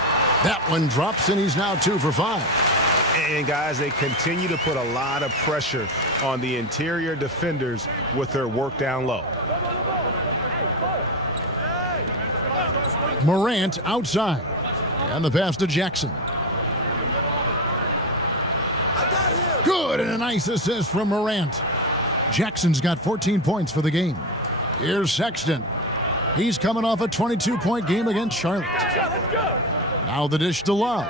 That one drops, and he's now 2 for 5. And, guys, they continue to put a lot of pressure on the interior defenders with their work down low. Morant outside. And the pass to Jackson. Good, and a nice assist from Morant. Jackson's got 14 points for the game. Here's Sexton. He's coming off a 22-point game against Charlotte. Now the dish to Love.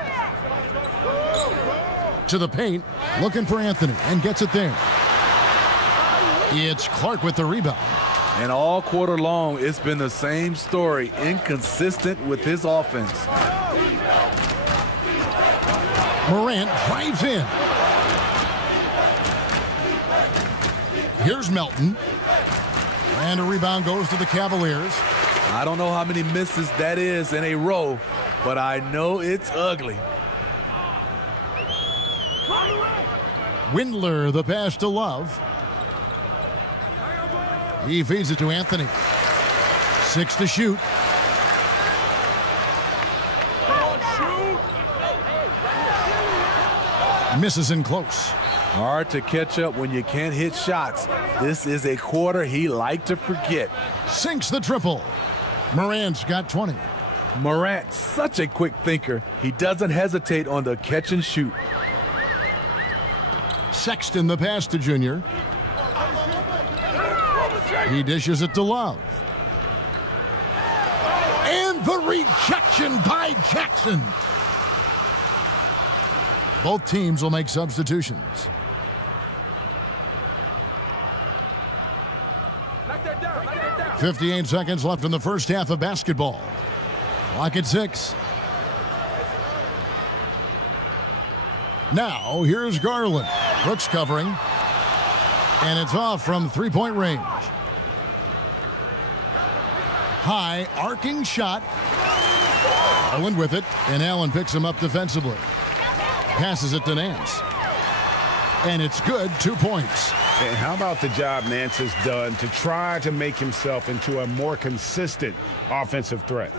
To the paint, looking for Anthony, and gets it there. It's Clark with the rebound. And all quarter long, it's been the same story, inconsistent with his offense. Morant drives in. Here's Melton. And a rebound goes to the Cavaliers. I don't know how many misses that is in a row, but I know it's ugly. Windler, the pass to Love. He feeds it to Anthony. 6 to shoot. Misses in close. Hard to catch up when you can't hit shots. This is a quarter he liked to forget. Sinks the triple. Morant's got 20. Morant, such a quick thinker. He doesn't hesitate on the catch and shoot. Sexton, the pass to Junior. He dishes it to Love. And the rejection by Jackson. Both teams will make substitutions. Down. 58 seconds left in the first half of basketball. Clock at 6. Now, here's Garland. Brooks covering. And it's off from three-point range. High, arcing shot. Garland with it, and Allen picks him up defensively. Passes it to Nance. And it's good, 2 points. And how about the job Nance has done to try to make himself into a more consistent offensive threat?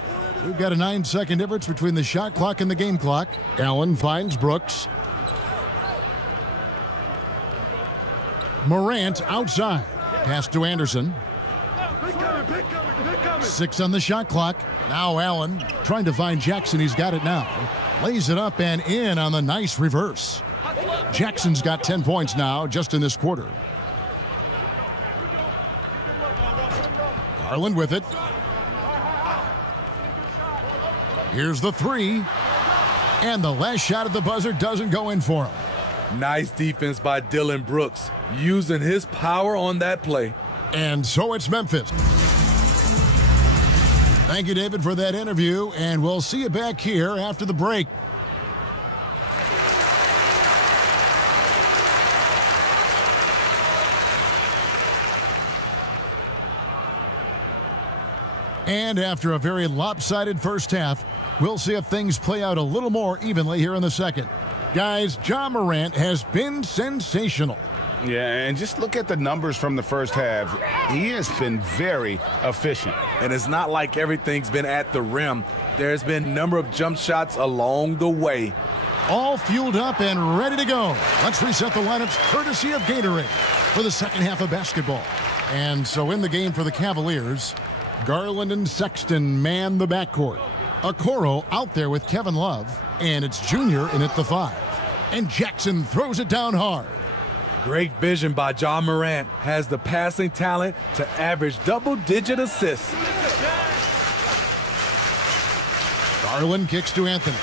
We've got a 9-second difference between the shot clock and the game clock. Allen finds Brooks. Morant outside. Pass to Anderson. 6 on the shot clock. Now Allen trying to find Jackson. He's got it now. Lays it up and in on the nice reverse. Jackson's got 10 points now just in this quarter. Garland with it. Here's the three. And the last shot at the buzzer doesn't go in for him. Nice defense by Dillon Brooks, using his power on that play. And so it's Memphis. Thank you, David, for that interview, and we'll see you back here after the break. And after a very lopsided first half, we'll see if things play out a little more evenly here in the second. Guys, Ja Morant has been sensational. Yeah, and just look at the numbers from the first half. He has been very efficient. And it's not like everything's been at the rim. There's been a number of jump shots along the way. All fueled up and ready to go. Let's reset the lineups courtesy of Gatorade for the second half of basketball. And so in the game for the Cavaliers, Garland and Sexton man the backcourt. Okoro out there with Kevin Love, and it's Junior in at the 5. And Jackson throws it down hard. Great vision by Ja Morant. Has the passing talent to average double-digit assists. Garland kicks to Anthony.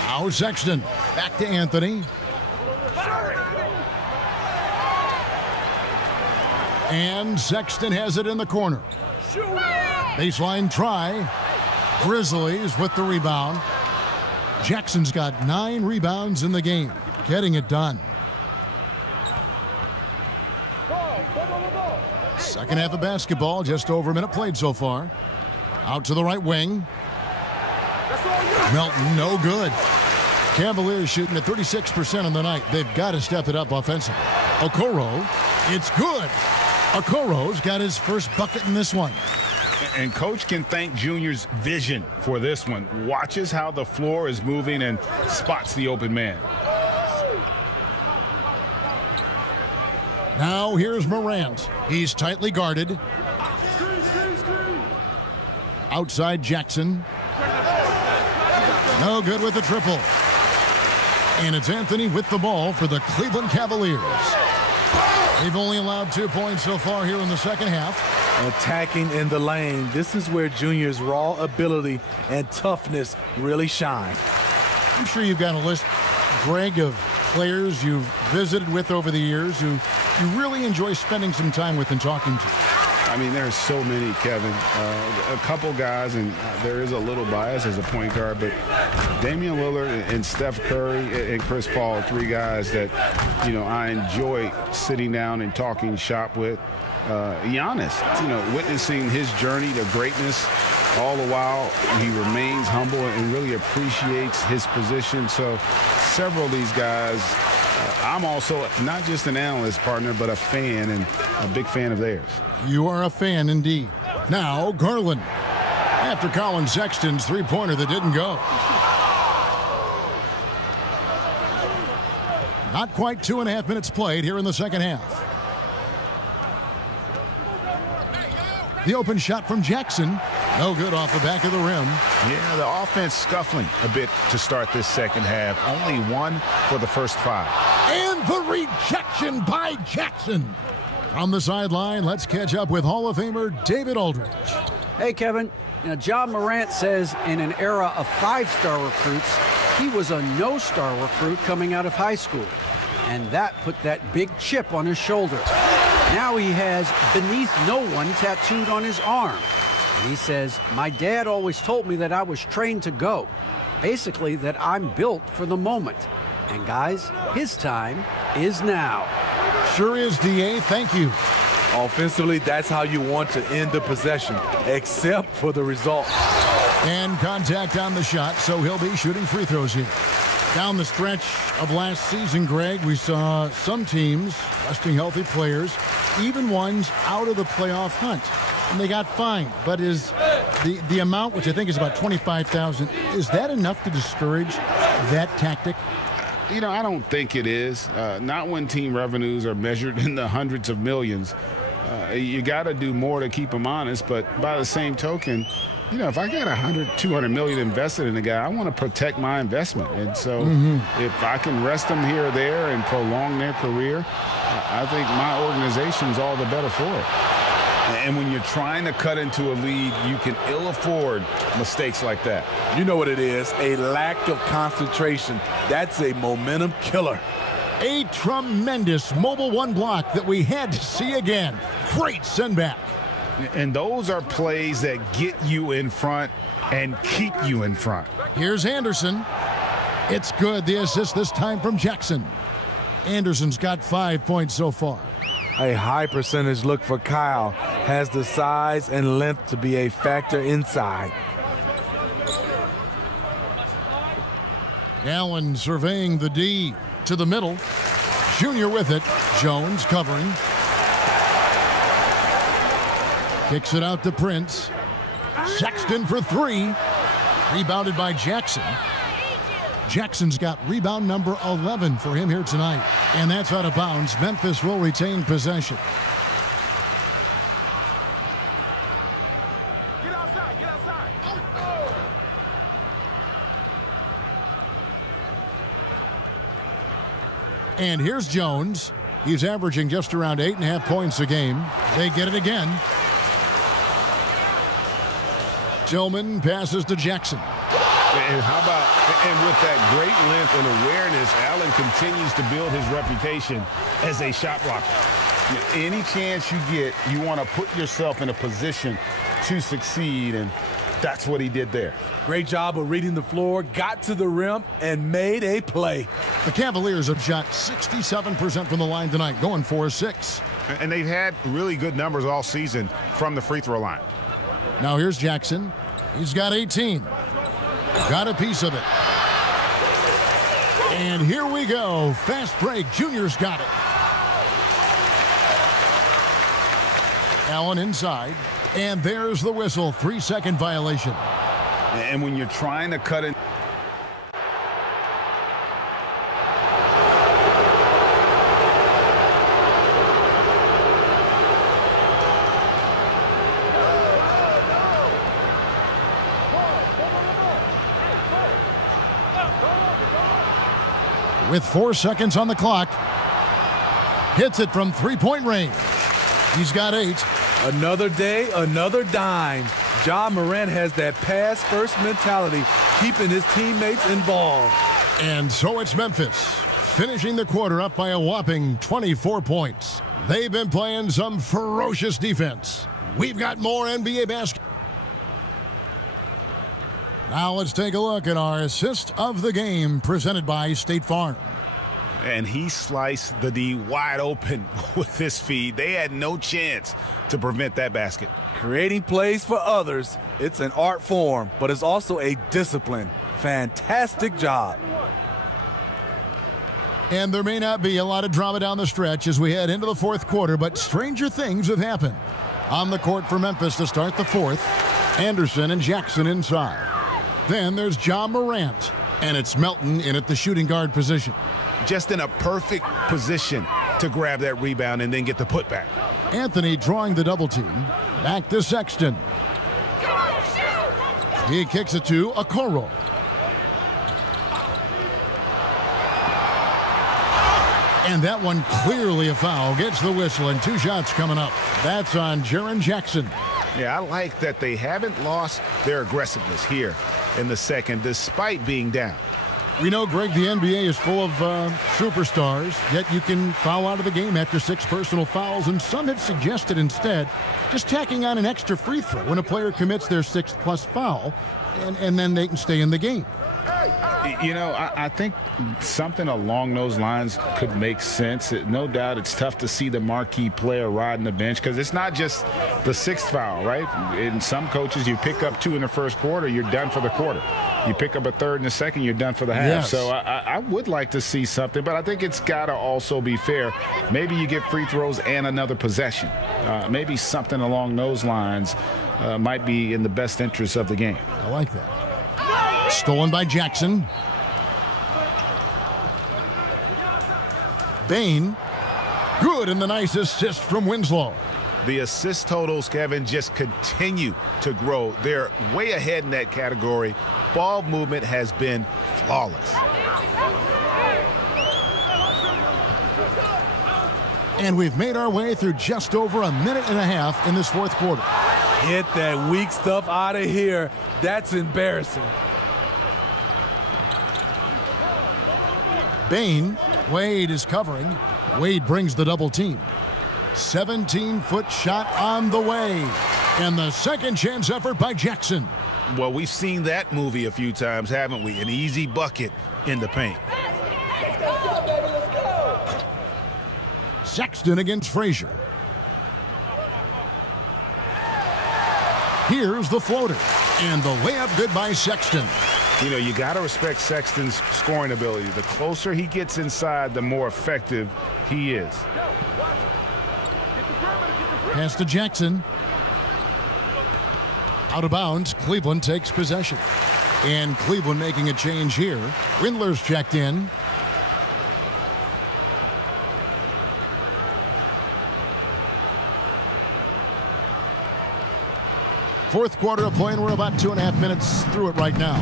Now Sexton. Back to Anthony. And Sexton has it in the corner. Baseline try. Grizzlies with the rebound. Jackson's got 9 rebounds in the game, getting it done. Second half of basketball, just over a minute played so far. Out to the right wing. Melton, no good. Cavaliers shooting at 36% on the night. They've got to step it up offensively. Okoro, it's good. Okoro's got his first bucket in this one. And Coach can thank Junior's vision for this one. Watches how the floor is moving and spots the open man. Now here's Morant. He's tightly guarded. Outside Jackson. No good with the triple. And it's Anthony with the ball for the Cleveland Cavaliers. They've only allowed 2 points so far here in the second half. Attacking in the lane. This is where Junior's raw ability and toughness really shine. I'm sure you've got a list, Greg, of players you've visited with over the years who you really enjoy spending some time with and talking to. I mean, there's so many, Kevin. A couple guys, and there is a little bias as a point guard, but Damian Lillard and Steph Curry and Chris Paul, 3 guys that, I enjoy sitting down and talking shop with. Giannis, witnessing his journey to greatness, all the while he remains humble and really appreciates his position. So several of these guys, I'm also not just an analyst, partner, but a fan and a big fan of theirs. You are a fan indeed. Now Garland, after Colin Sexton's three-pointer that didn't go. Not quite 2.5 minutes played here in the second half. The open shot from Jackson. No good off the back of the rim. Yeah, the offense scuffling a bit to start this second half. Only 1 for the first 5. And the rejection by Jackson. From the sideline, let's catch up with Hall of Famer David Aldridge. Hey, Kevin. John Morant says in an era of 5-star recruits, he was a no-star recruit coming out of high school. And that put that big chip on his shoulder. Now he has "beneath no one" tattooed on his arm. And he says, my dad always told me that I was trained to go. Basically, that I'm built for the moment. And guys, his time is now. Sure is, D.A. Thank you. Offensively, that's how you want to end the possession, except for the result. And contact on the shot, so he'll be shooting free throws here. Down the stretch of last season, Greg, we saw some teams resting healthy players, even ones out of the playoff hunt. And they got fined. But is the amount, which I think is about $25,000, is that enough to discourage that tactic? I don't think it is. Not when team revenues are measured in the hundreds of millions. You got to do more to keep them honest. But by the same token, if I got $200 million invested in a guy, I want to protect my investment. And so if I can rest them here or there and prolong their career, I think my organization's all the better for it. And when you're trying to cut into a lead, you can ill afford mistakes like that. You know what it is, a lack of concentration. That's a momentum killer. A tremendous Mobile One block that we had to see again. Great send back. And those are plays that get you in front and keep you in front. Here's Anderson. It's good. The assist this time from Jackson. Anderson's got 5 points so far. A high percentage look for Kyle. Has the size and length to be a factor inside. Allen surveying the D to the middle. Junior with it. Jones covering. Kicks it out to Prince. Sexton for 3. Rebounded by Jackson. Jackson's got rebound number 11 for him here tonight. And that's out of bounds. Memphis will retain possession. Get outside, get outside. And here's Jones. He's averaging just around 8.5 points a game. They get it again. Tillman passes to Jackson. And how about, and with that great length and awareness, Allen continues to build his reputation as a shot blocker. Any chance you get, you want to put yourself in a position to succeed, and that's what he did there. Great job of reading the floor, got to the rim, and made a play. The Cavaliers have shot 67% from the line tonight, going 4-6. And they've had really good numbers all season from the free throw line. Now here's Jackson. He's got 18. Got a piece of it. And here we go. Fast break. Junior's got it. Allen inside. And there's the whistle. 3-second violation. And when you're trying to cut in. with 4 seconds on the clock. Hits it from three-point range. He's got 8. Another day, another dime. Ja Morant has that pass-first mentality, keeping his teammates involved. And so it's Memphis, finishing the quarter up by a whopping 24 points. They've been playing some ferocious defense. We've got more NBA basketball. Now let's take a look at our assist of the game presented by State Farm. And he sliced the D wide open with his feed. They had no chance to prevent that basket. Creating plays for others, it's an art form, but it's also a discipline. Fantastic job. And there may not be a lot of drama down the stretch as we head into the fourth quarter, but stranger things have happened. On the court for Memphis to start the fourth, Anderson and Jackson inside. Then there's Ja Morant, and it's Melton in at the shooting guard position. Just in a perfect position to grab that rebound and then get the putback. Anthony drawing the double team. Back to Sexton. He kicks it to Okoro. And that one clearly a foul. Gets the whistle and 2 shots coming up. That's on Jaren Jackson. Yeah, I like that they haven't lost their aggressiveness here in the second despite being down. We know, Greg, the NBA is full of superstars, yet you can foul out of the game after 6 personal fouls, and some have suggested instead just tacking on an extra free throw when a player commits their 6th+ foul, and then they can stay in the game. You know, I think something along those lines could make sense. No doubt it's tough to see the marquee player riding the bench because it's not just the 6th foul, right? In some coaches, you pick up 2 in the first quarter, you're done for the quarter. You pick up a 3rd in the second, you're done for the half. Yes. So I would like to see something, but I think it's got to also be fair. Maybe you get free throws and another possession. Maybe something along those lines might be in the best interest of the game. I like that. Stolen by Jackson. Bane. Good, and the nice assist from Winslow. The assist totals, Kevin, just continue to grow. They're way ahead in that category. Ball movement has been flawless. And we've made our way through just over a minute and a half in this fourth quarter. Get that weak stuff out of here. That's embarrassing. Bane. Wade is covering. Wade brings the double team. 17-foot shot on the way. And the second chance effort by Jackson. Well, we've seen that movie a few times, haven't we? An easy bucket in the paint. Sexton against Frazier. Here's the floater. And the layup good by Sexton. You know, you got to respect Sexton's scoring ability. The closer he gets inside, the more effective he is. Pass to Jackson. Out of bounds. Cleveland takes possession. And Cleveland making a change here. Windler's checked in. Fourth quarter of play, and we're about 2.5 minutes through it right now.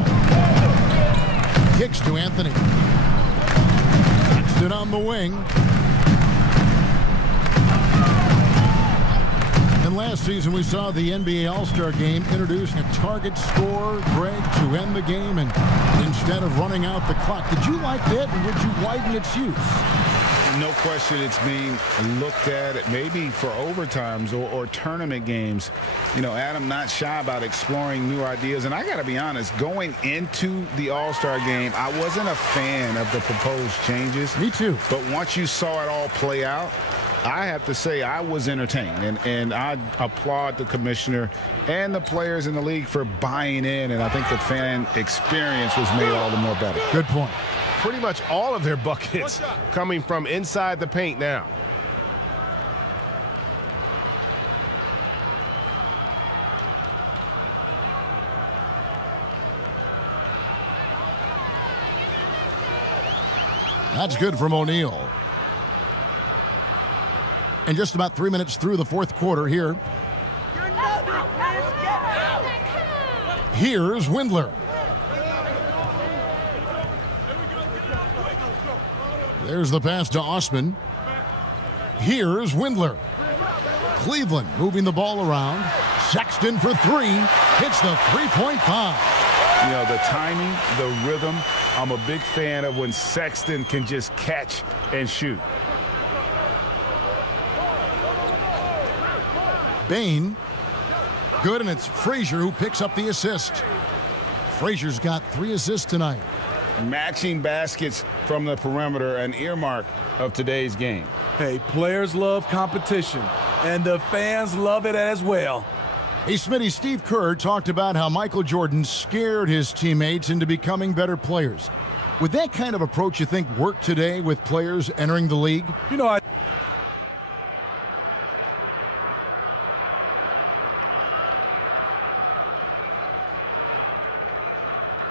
Kicks to Anthony. Stood on the wing. And last season we saw the NBA All-Star Game introduce a target score, Greg, to end the game, and instead of running out the clock. Did you like that, and would you widen its use? No question it's being looked at maybe for overtimes or tournament games. You know, Adam not shy about exploring new ideas. And I got to be honest, going into the All-Star game, I wasn't a fan of the proposed changes. Me too. But once you saw it all play out, I have to say I was entertained. And I applaud the commissioner and the players in the league for buying in. And I think the fan experience was made all the more better. Good point. Pretty much all of their buckets coming from inside the paint now. That's good from O'Neal. And just about 3 minutes through the fourth quarter here. Here's Windler. There's the pass to Osman. Here's Windler. Cleveland moving the ball around. Sexton for three. Hits the three-point bomb. You know, the timing, the rhythm. I'm a big fan of when Sexton can just catch and shoot. Bane. Good, and it's Frazier who picks up the assist. Frazier's got 3 assists tonight. Matching baskets from the perimeter, an earmark of today's game. Hey, players love competition, and the fans love it as well. Hey, Smitty, Steve Kerr talked about how Michael Jordan scared his teammates into becoming better players. Would that kind of approach, you think, work today with players entering the league? You know,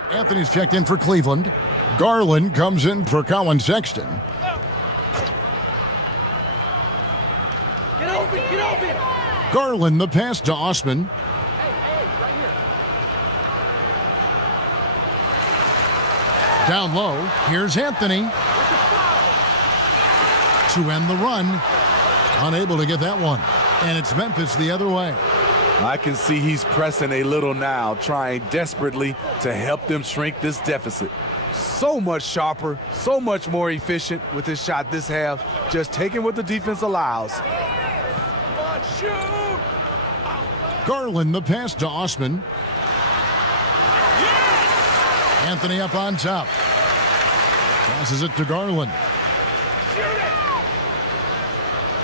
Anthony's checked in for Cleveland. Garland comes in for Colin Sexton. Get open, get open. Garland, the pass to Osman. Down low, here's Anthony. To end the run. Unable to get that one. And it's Memphis the other way. I can see he's pressing a little now, trying desperately to help them shrink this deficit. So much sharper, so much more efficient with his shot this half, just taking what the defense allows. Come on, shoot. Garland, the pass to Osman. Anthony up on top. Passes it to Garland.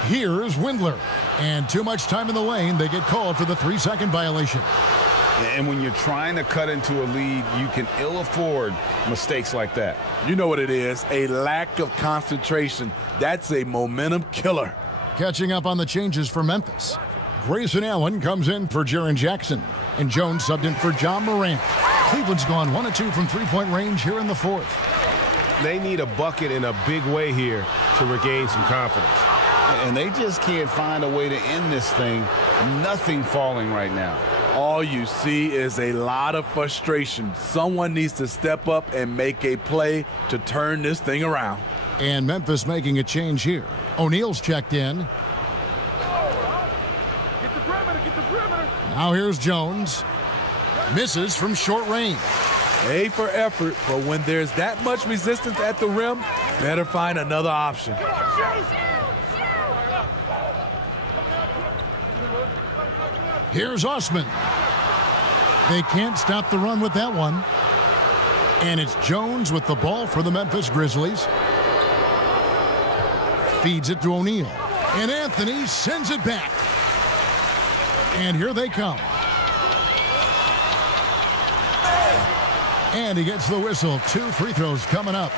Here's Windler. And too much time in the lane. They get called for the 3-second violation. And when you're trying to cut into a lead, you can ill afford mistakes like that. You know what it is, a lack of concentration. That's a momentum killer. Catching up on the changes for Memphis. Grayson Allen comes in for Jaren Jackson. And Jones subbed in for John Morant. Cleveland's gone 1 of 2 from three-point range here in the fourth. They need a bucket in a big way here to regain some confidence. And they just can't find a way to end this thing. Nothing falling right now. All you see is a lot of frustration. Someone needs to step up and make a play to turn this thing around. And Memphis making a change here. O'Neal's checked in. Get the perimeter, get the perimeter. Now here's Jones. Misses from short range. A for effort, but when there's that much resistance at the rim, better find another option. Come on, shoot. Here's Osman. They can't stop the run with that one. And it's Jones with the ball for the Memphis Grizzlies. Feeds it to O'Neal. And Anthony sends it back. And here they come. And he gets the whistle. 2 free throws coming up.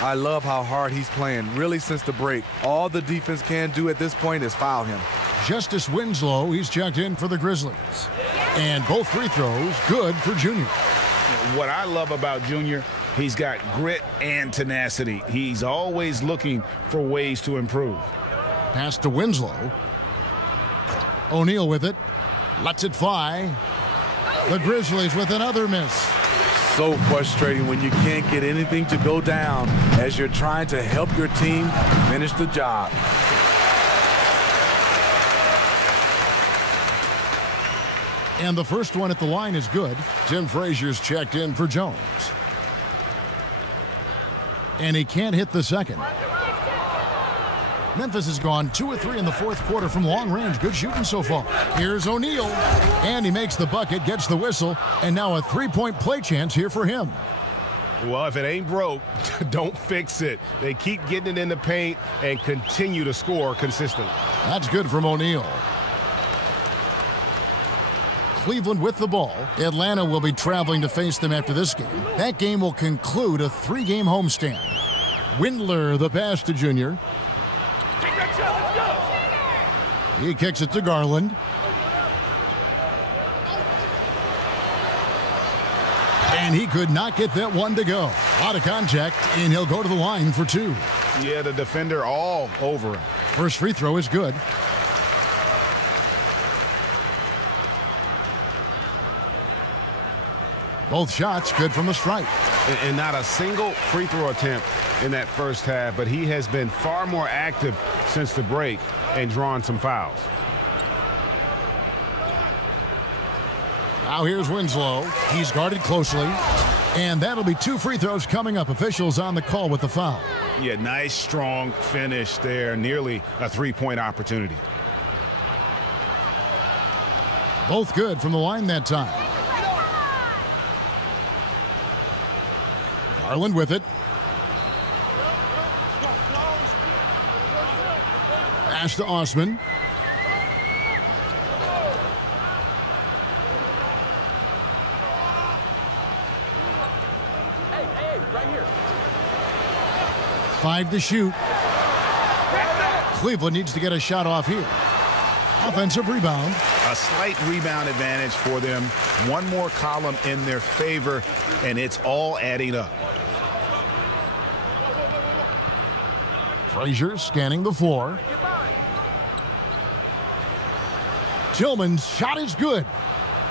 I love how hard he's playing, really since the break. All the defense can do at this point is foul him. Justice Winslow, he's checked in for the Grizzlies. And both free throws good for Junior. What I love about Junior, he's got grit and tenacity. He's always looking for ways to improve. Pass to Winslow. O'Neal with it. Lets it fly. The Grizzlies with another miss. So frustrating when you can't get anything to go down as you're trying to help your team finish the job. And the first one at the line is good. Tim Frazier's checked in for Jones. And he can't hit the second. Memphis has gone 2 of 3 in the fourth quarter from long range. Good shooting so far. Here's O'Neal. And he makes the bucket, gets the whistle, and now a 3-point play chance here for him. Well, if it ain't broke, don't fix it. They keep getting it in the paint and continue to score consistently. That's good from O'Neal. Cleveland with the ball. Atlanta will be traveling to face them after this game. That game will conclude a 3-game homestand. Windler, the pass to Junior. He kicks it to Garland. And he could not get that one to go. Out of contact, and he'll go to the line for 2. Yeah, the defender all over him. First free throw is good. Both shots good from the stripe. And not a single free throw attempt in that first half, but he has been far more active since the break and drawn some fouls. Now here's Winslow. He's guarded closely. And that'll be 2 free throws coming up. Officials on the call with the foul. Yeah, nice, strong finish there. Nearly a 3-point opportunity. Both good from the line that time. Garland with it. Pass to Osman. Right here. 5 to shoot. Cleveland needs to get a shot off here. Offensive rebound. A slight rebound advantage for them. One more column in their favor, and it's all adding up. Frazier scanning the floor. Tillman's shot is good.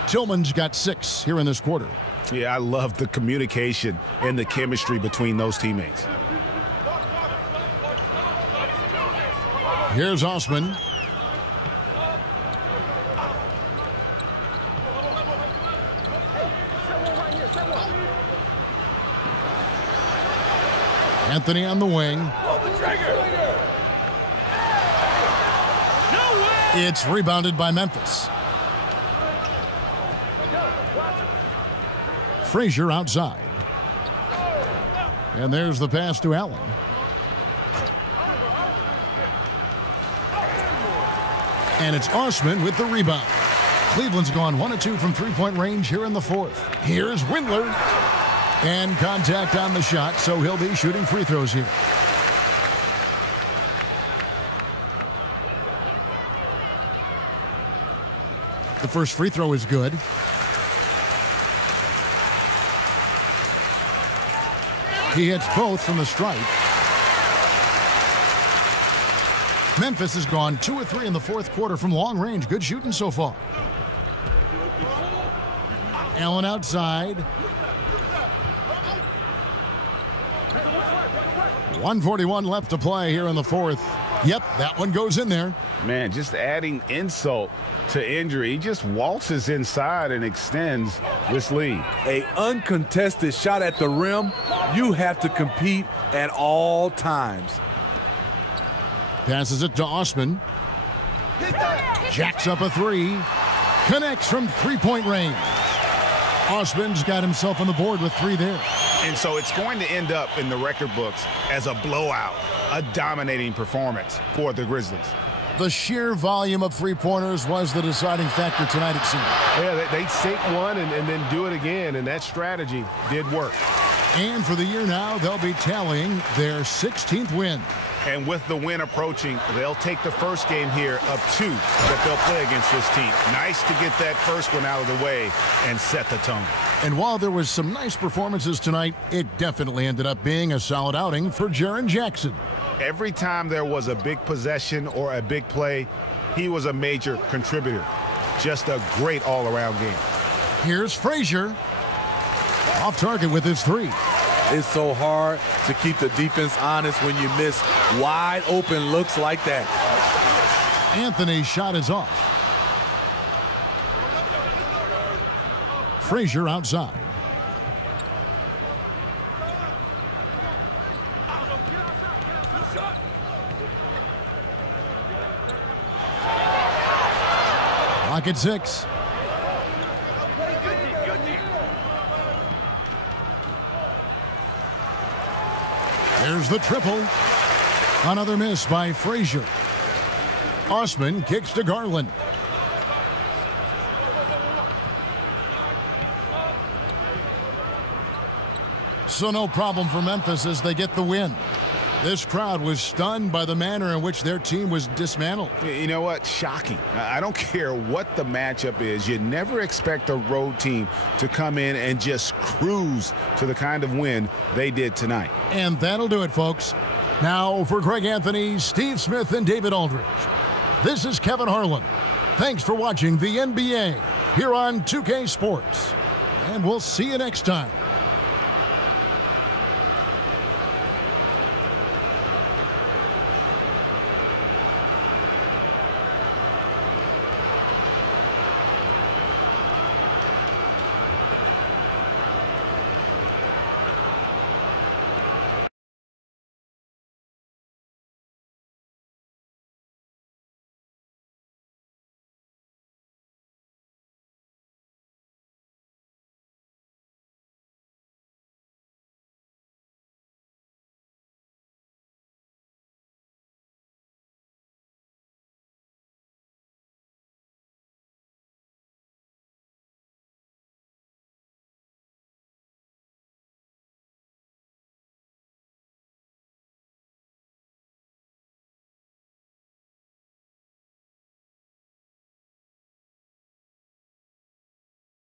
Tillman's got 6 here in this quarter. Yeah, I love the communication and the chemistry between those teammates. Here's Osman. Anthony on the wing. It's rebounded by Memphis. Frazier outside. And there's the pass to Allen. And it's Osman with the rebound. Cleveland's gone 1 of 2 from 3-point range here in the 4th. Here's Windler. And contact on the shot, so he'll be shooting free throws here. The first free throw is good. He hits both from the stripe. Memphis has gone 2 of 3 in the 4th quarter from long range. Good shooting so far. Allen outside. 1:41 left to play here in the 4th. Yep, that one goes in there. Man, just adding insult to injury. He just waltzes inside and extends this lead. An uncontested shot at the rim. You have to compete at all times. Passes it to Osman. Jacks up a 3. Connects from 3-point range. Osman's got himself on the board with 3 there. And so it's going to end up in the record books as a blowout, a dominating performance for the Grizzlies. The sheer volume of 3-pointers was the deciding factor tonight, it seemed. Yeah, they'd sink one and then do it again, and that strategy did work. And for the year now, they'll be tallying their 16th win. And with the win approaching, they'll take the first game here of 2 that they'll play against this team. Nice to get that first one out of the way and set the tone. And while there was some nice performances tonight, it definitely ended up being a solid outing for Jaren Jackson. Every time there was a big possession or a big play, he was a major contributor. Just a great all-around game. Here's Frazier. Off target with his 3. It's so hard to keep the defense honest when you miss wide open looks like that. Anthony's shot is off. Frazier outside. Clock at 6. There's the triple. Another miss by Frazier. Osman kicks to Garland. So no problem for Memphis as they get the win. This crowd was stunned by the manner in which their team was dismantled. You know what? Shocking. I don't care what the matchup is. You never expect a road team to come in and just cruise to the kind of win they did tonight. And that'll do it, folks. Now for Greg Anthony, Steve Smith, and David Aldridge, this is Kevin Harlan. Thanks for watching the NBA here on 2K Sports. And we'll see you next time.